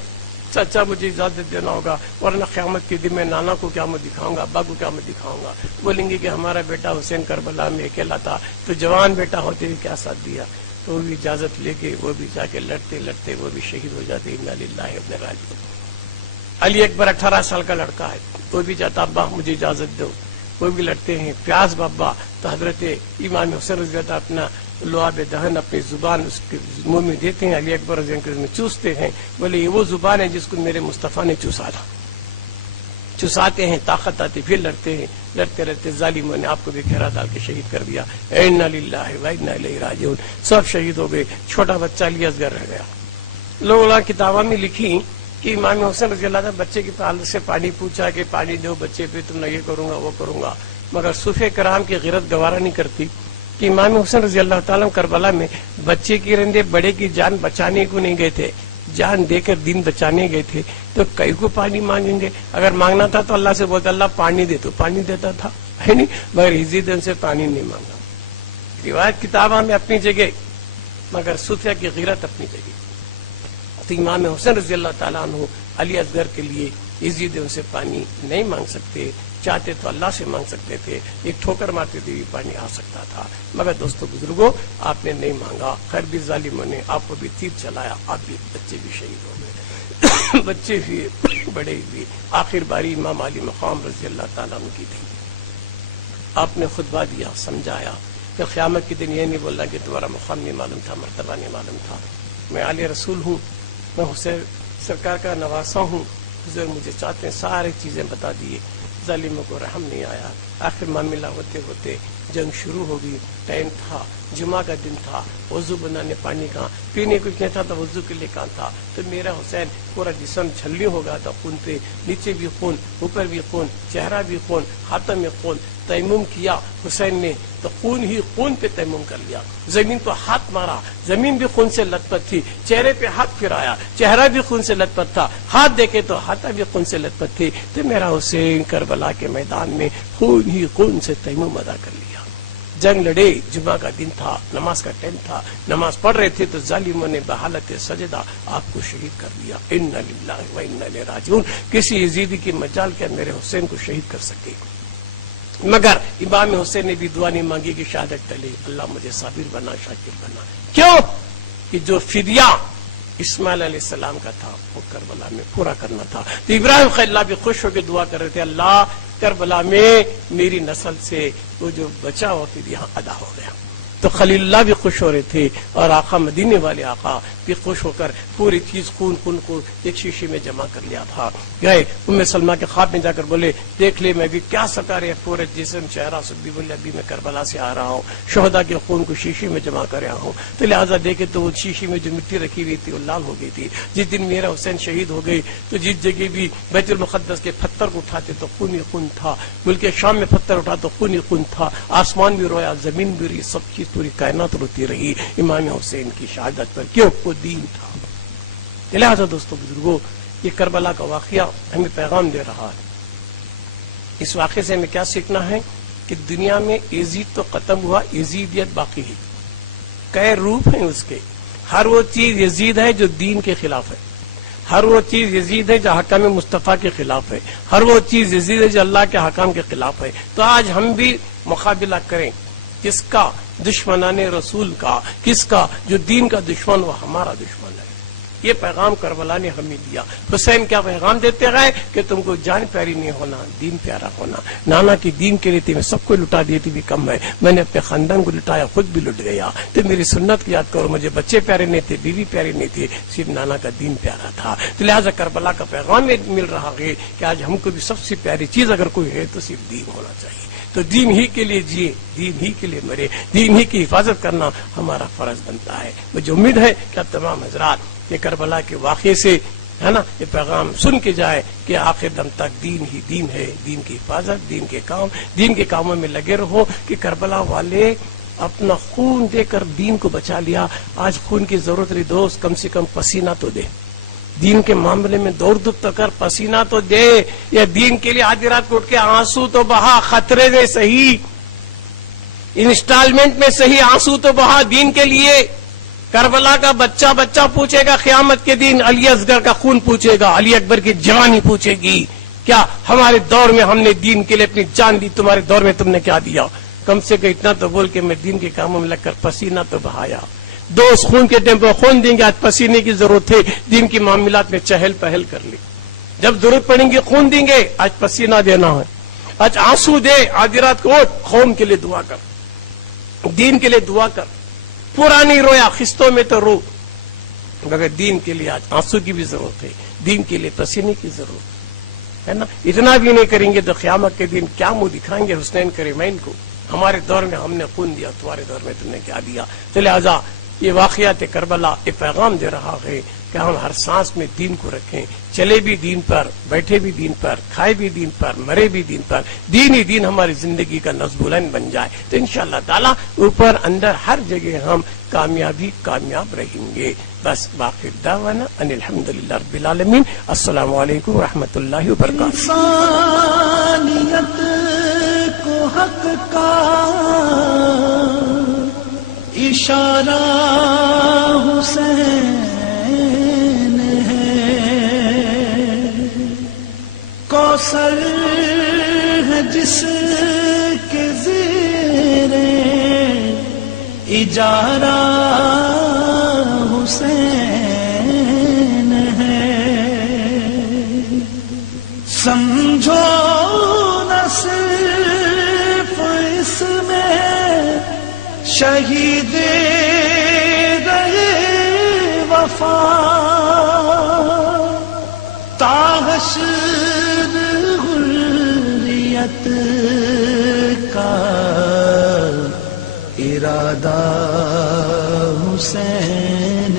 چاچا مجھے اجازت دینا ہوگا, ورنہ قیامت کے دن میں نانا کو کیا میں دکھاؤں گا, ابا کو کیا میں دکھاؤں گا. بولیں گے کہ ہمارا بیٹا حسین کربلا میں اکیلا تھا, تو جوان بیٹا ہوتے ہوئے کیا ساتھ دیا. تو وہ بھی اجازت لے کے وہ بھی جا کے لڑتے لڑتے وہ بھی شہید ہو جاتے. انا للہ و انا الیہ راجعون. علی اکبر 18 سال کا لڑکا ہے, وہ بھی جاتا ابا مجھے اجازت دو, وہ بھی لڑتے ہیں. پیاس بابا, تو حضرت امام حسین رضی اللہ اپنا لعاب دہن اپنی زبان اس کے منہ میں دیتے ہیں, علی اکبر رضی اللہ میں چوستے ہیں. بولے یہ وہ زبان ہے جس کو میرے مصطفیٰ نے چوسا تھا. چوساتے ہیں, طاقت آتی, پھر لڑتے ہیں. لڑتے لڑتے ظالموں نے آپ کو بھی گھیرا ڈال کے شہید کر دیا. انا للہ و انا الیہ راجعون. سب شہید ہو گئے, چھوٹا بچہ علی اصغر رہ گیا. لوگوں کتابوں میں لکھی کہ امام حسین رضی اللہ عنہ بچے کی تعلق سے پانی پوچھا کہ پانی دو بچے پہ, تم نے یہ کروں گا وہ کروں گا, مگر صوفیہ کرام کی غیرت گوارا نہیں کرتی کہ امام حسین رضی اللہ تعالیٰ کربلا میں بچے کی رندے بڑے کی جان بچانے کو نہیں گئے تھے, جان دے کر دین بچانے گئے تھے. تو کئی کو پانی مانگیں گے, اگر مانگنا تھا تو اللہ سے بولتے اللہ پانی دے, تو پانی دیتا تھا, ہے نہیں, مگر ہجری دن سے پانی نہیں مانگا. روایت کتابوں میں اپنی جگہ, مگر صوفیہ کی غیرت اپنی جگہ. تو امام حسین رضی اللہ تعالیٰ عنہ علی اصغر کے لیے یزید ان سے پانی نہیں مانگ سکتے، چاہتے تو اللہ سے مانگ سکتے تھے، ایک ٹھوکر مارتے ہوئے بھی پانی آ سکتا تھا، مگر دوستو بزرگوں آپ نے نہیں مانگا، خیر بھی ظالموں نے آپ کو بھی تیر چلایا، آپ بھی بچے بھی شہید ہو گئے بچے بھی بڑے بھی۔ آخر باری امام علی مقام رضی اللہ تعالیٰ عنہ کی تھی، آپ نے خطبہ دیا، سمجھایا کہ قیامت کے دن یہ نہیں بولنا کہ تمہارا مقام نہیں معلوم تھا، مرتبہ نہیں معلوم تھا، میں علی رسول ہوں، میں حسین سرکار کا نواسا ہوں، حضور مجھے چاہتے ہیں، ساری چیزیں بتا دیے، ظالموں کو رحم نہیں آیا۔ آخر معاملہ ہوتے ہوتے جنگ شروع ہو گئی، ٹائم تھا، جمعہ کا دن تھا، وضو بنانے پانی کہاں، پینے کو کیا تھا، وضو کے لیے کہاں تھا، تو میرا حسین پورا جسم چھلنی ہو گیا تھا خون پہ، نیچے بھی خون، اوپر بھی خون، چہرہ بھی خون، ہاتھوں میں خون، تیمم کیا حسین نے تو خون ہی خون پہ تیمم کر لیا، زمین کو ہاتھ مارا، زمین بھی خون سے لت پت تھی، چہرے پہ ہاتھ پھرایا، چہرہ بھی خون سے لت پت تھا، ہاتھ دیکھے تو ہاتھ بھی خون سے لت پت تھی، تو میرا حسین کربلا کے میدان میں خون ہی خون سے تیمم ادا کر لیا۔ جنگ لڑے، جمعہ کا دن تھا، نماز کا ٹائم تھا، نماز پڑھ رہے تھے تو ظالموں نے بحالت سجدہ آپ کو شہید کر دیا۔ انا للہ و انا الیہ راجعون۔ کسی یزیدی کی مجال کے میرے حسین کو شہید کر سکے، مگر امام حسین نے بھی دعا نہیں مانگی کہ شہادت ٹلے، اللہ مجھے صابر بنا، شاکر بنا۔ کیوں کہ جو فدیہ اسماعیل علیہ السلام کا تھا وہ کربلا میں پورا کرنا تھا، تو ابراہیم خلیل اللہ بھی خوش ہو کے دعا کر رہے تھے، اللہ کربلا میں میری نسل سے وہ جو بچا ہوا فدیہ ادا ہو گیا۔ تو خلیل اللہ بھی خوش ہو رہے تھے، اور آقا مدینے والے آقا بھی خوش ہو کر پوری چیز خون کو ایک شیشے میں جمع کر لیا تھا۔ گئے ام سلمہ کے خواب میں جا کر بولے، دیکھ لے میں بھی کیا سکا رہے پورے جسم چہرہ سب بھی، بولے ابھی میں کربلا سے آ رہا ہوں، شہداء کے خون کو شیشے میں جمع کر رہا ہوں، تو لہٰذا دیکھے تو وہ شیشے میں جو مٹی رکھی ہوئی تھی وہ لال ہو گئی تھی۔ جس دن میرا حسین شہید ہو گئی تو جس جگہ بھی بیت المقدس کے پتھر کو اٹھاتے تو خون ہی خون تھا، ملک شام میں پتھر اٹھا تو خون ہی خون تھا، آسمان بھی رویا، زمین بھی روئی، سب چیز پوری کائنات روتی رہی امام حسین کی شہادت پر، کیوں وہ دین تھا۔ لہٰذا دوستو بزرگوں، یہ کربلا کا واقعہ ہمیں پیغام دے رہا ہے۔ اس واقعے سے ہمیں کیا سیکھنا ہے کہ دنیا میں یزید تو ختم ہوا، یزیدیت باقی ہے، کئی روپ ہیں اس کے، ہر وہ چیز یزید ہے جو دین کے خلاف ہے، ہر وہ چیز یزید ہے جو حکام مصطفیٰ کے خلاف ہے، ہر وہ چیز یزید ہے جو اللہ کے حکام کے خلاف ہے۔ تو آج ہم بھی مقابلہ کریں، کس کا؟ دشمنان رسول کا، کس کا؟ جو دین کا دشمن وہ ہمارا دشمن ہے۔ یہ پیغام کربلا نے ہمیں دیا۔ حسین کیا پیغام دیتے گئے کہ تم کو جان پیاری نہیں ہونا، دین پیارا ہونا، نانا کی دین کے لیے تھی، میں سب کو لٹا دیتی بھی کم ہے، میں نے اپنے خاندان کو لٹایا، خود بھی لٹ گیا، تو میری سنت کی یاد کرو، مجھے بچے پیارے نہیں تھے، بیوی پیاری نہیں تھی، صرف نانا کا دین پیارا تھا۔ تو لہٰذا کربلا کا پیغام مل رہا ہے کہ آج ہم کو بھی سب سے پیاری چیز اگر کوئی ہے تو صرف دین ہونا چاہیے، تو دین ہی کے لیے جیے، دین ہی کے لیے مرے، دین ہی کی حفاظت کرنا ہمارا فرض بنتا ہے۔ مجھے امید ہے کہ اب تمام حضرات یہ کربلا کے واقعے سے ہے نا یہ پیغام سن کے جائے کہ آخر دم تک دین ہی دین ہے، دین کی حفاظت، دین کے کام، دین کے کاموں میں لگے رہو کہ کربلا والے اپنا خون دے کر دین کو بچا لیا۔ آج خون کی ضرورت نہیں، دوست کم سے کم پسینہ تو دے، دین کے معاملے میں دوڑ دھوپ تو کر، پسینہ تو دے، یا دین کے لیے آدھی رات کو اٹھ کے آنسو تو بہا، خطرے میں صحیح، انسٹالمنٹ میں صحیح آنسو تو بہا دین کے لیے۔ کربلا کا بچہ پوچھے گا قیامت کے دن، علی اصغر کا خون پوچھے گا، علی اکبر کی جوانی پوچھے گی، کیا ہمارے دور میں ہم نے دین کے لیے اپنی جان دی، تمہارے دور میں تم نے کیا دیا؟ کم سے کم اتنا تو بول کے میں دین کے کاموں میں لگ کر پسینہ تو بہایا۔ دوست خون کے ٹائم پہ خون دیں گے، آج پسینے کی ضرورت ہے، دین کی معاملات میں چہل پہل کر لی، جب ضرورت پڑیں گی خون دیں گے، آج پسینہ دینا ہے، آج آنسو دے، آدھی رات کو اٹھ، قوم کے لیے دعا کر، دین کے لیے دعا کر، پرانی رویا خستوں میں تو رو، مگر دین کے لیے آج آنسو کی بھی ضرورت ہے، دین کے لیے پسینے کی ضرورت ہے نا۔ اتنا بھی نہیں کریں گے تو قیامت کے دن کیا منہ دکھائیں گے حسنین کریمین کو؟ ہمارے دور میں ہم نے خون دیا، تمہارے دور میں تم نے کیا دیا؟ تو لہٰذا یہ واقعات کربلا یہ پیغام دے رہا ہے کہ ہم ہر سانس میں دین کو رکھیں، چلے بھی دین پر، بیٹھے بھی دین پر، کھائے بھی دین پر، مرے بھی دین پر، دین ہی دین ہماری زندگی کا نصب العین بن جائے تو انشاءاللہ تعالیٰ اوپر اندر ہر جگہ ہم کامیاب رہیں گے۔ بس باقی دعوانا ان الحمدللہ رب العالمین۔ السلام علیکم ورحمۃ اللہ وبرکاتہ۔ انسانیت کو حق کا اشارہ حسین ہے، سر ہے جس کے زیر اجارہ حسین ہے، سمجھو نہ صرف اس میں شہید رہے وفا، تا حشر حریت کا ارادہ حسین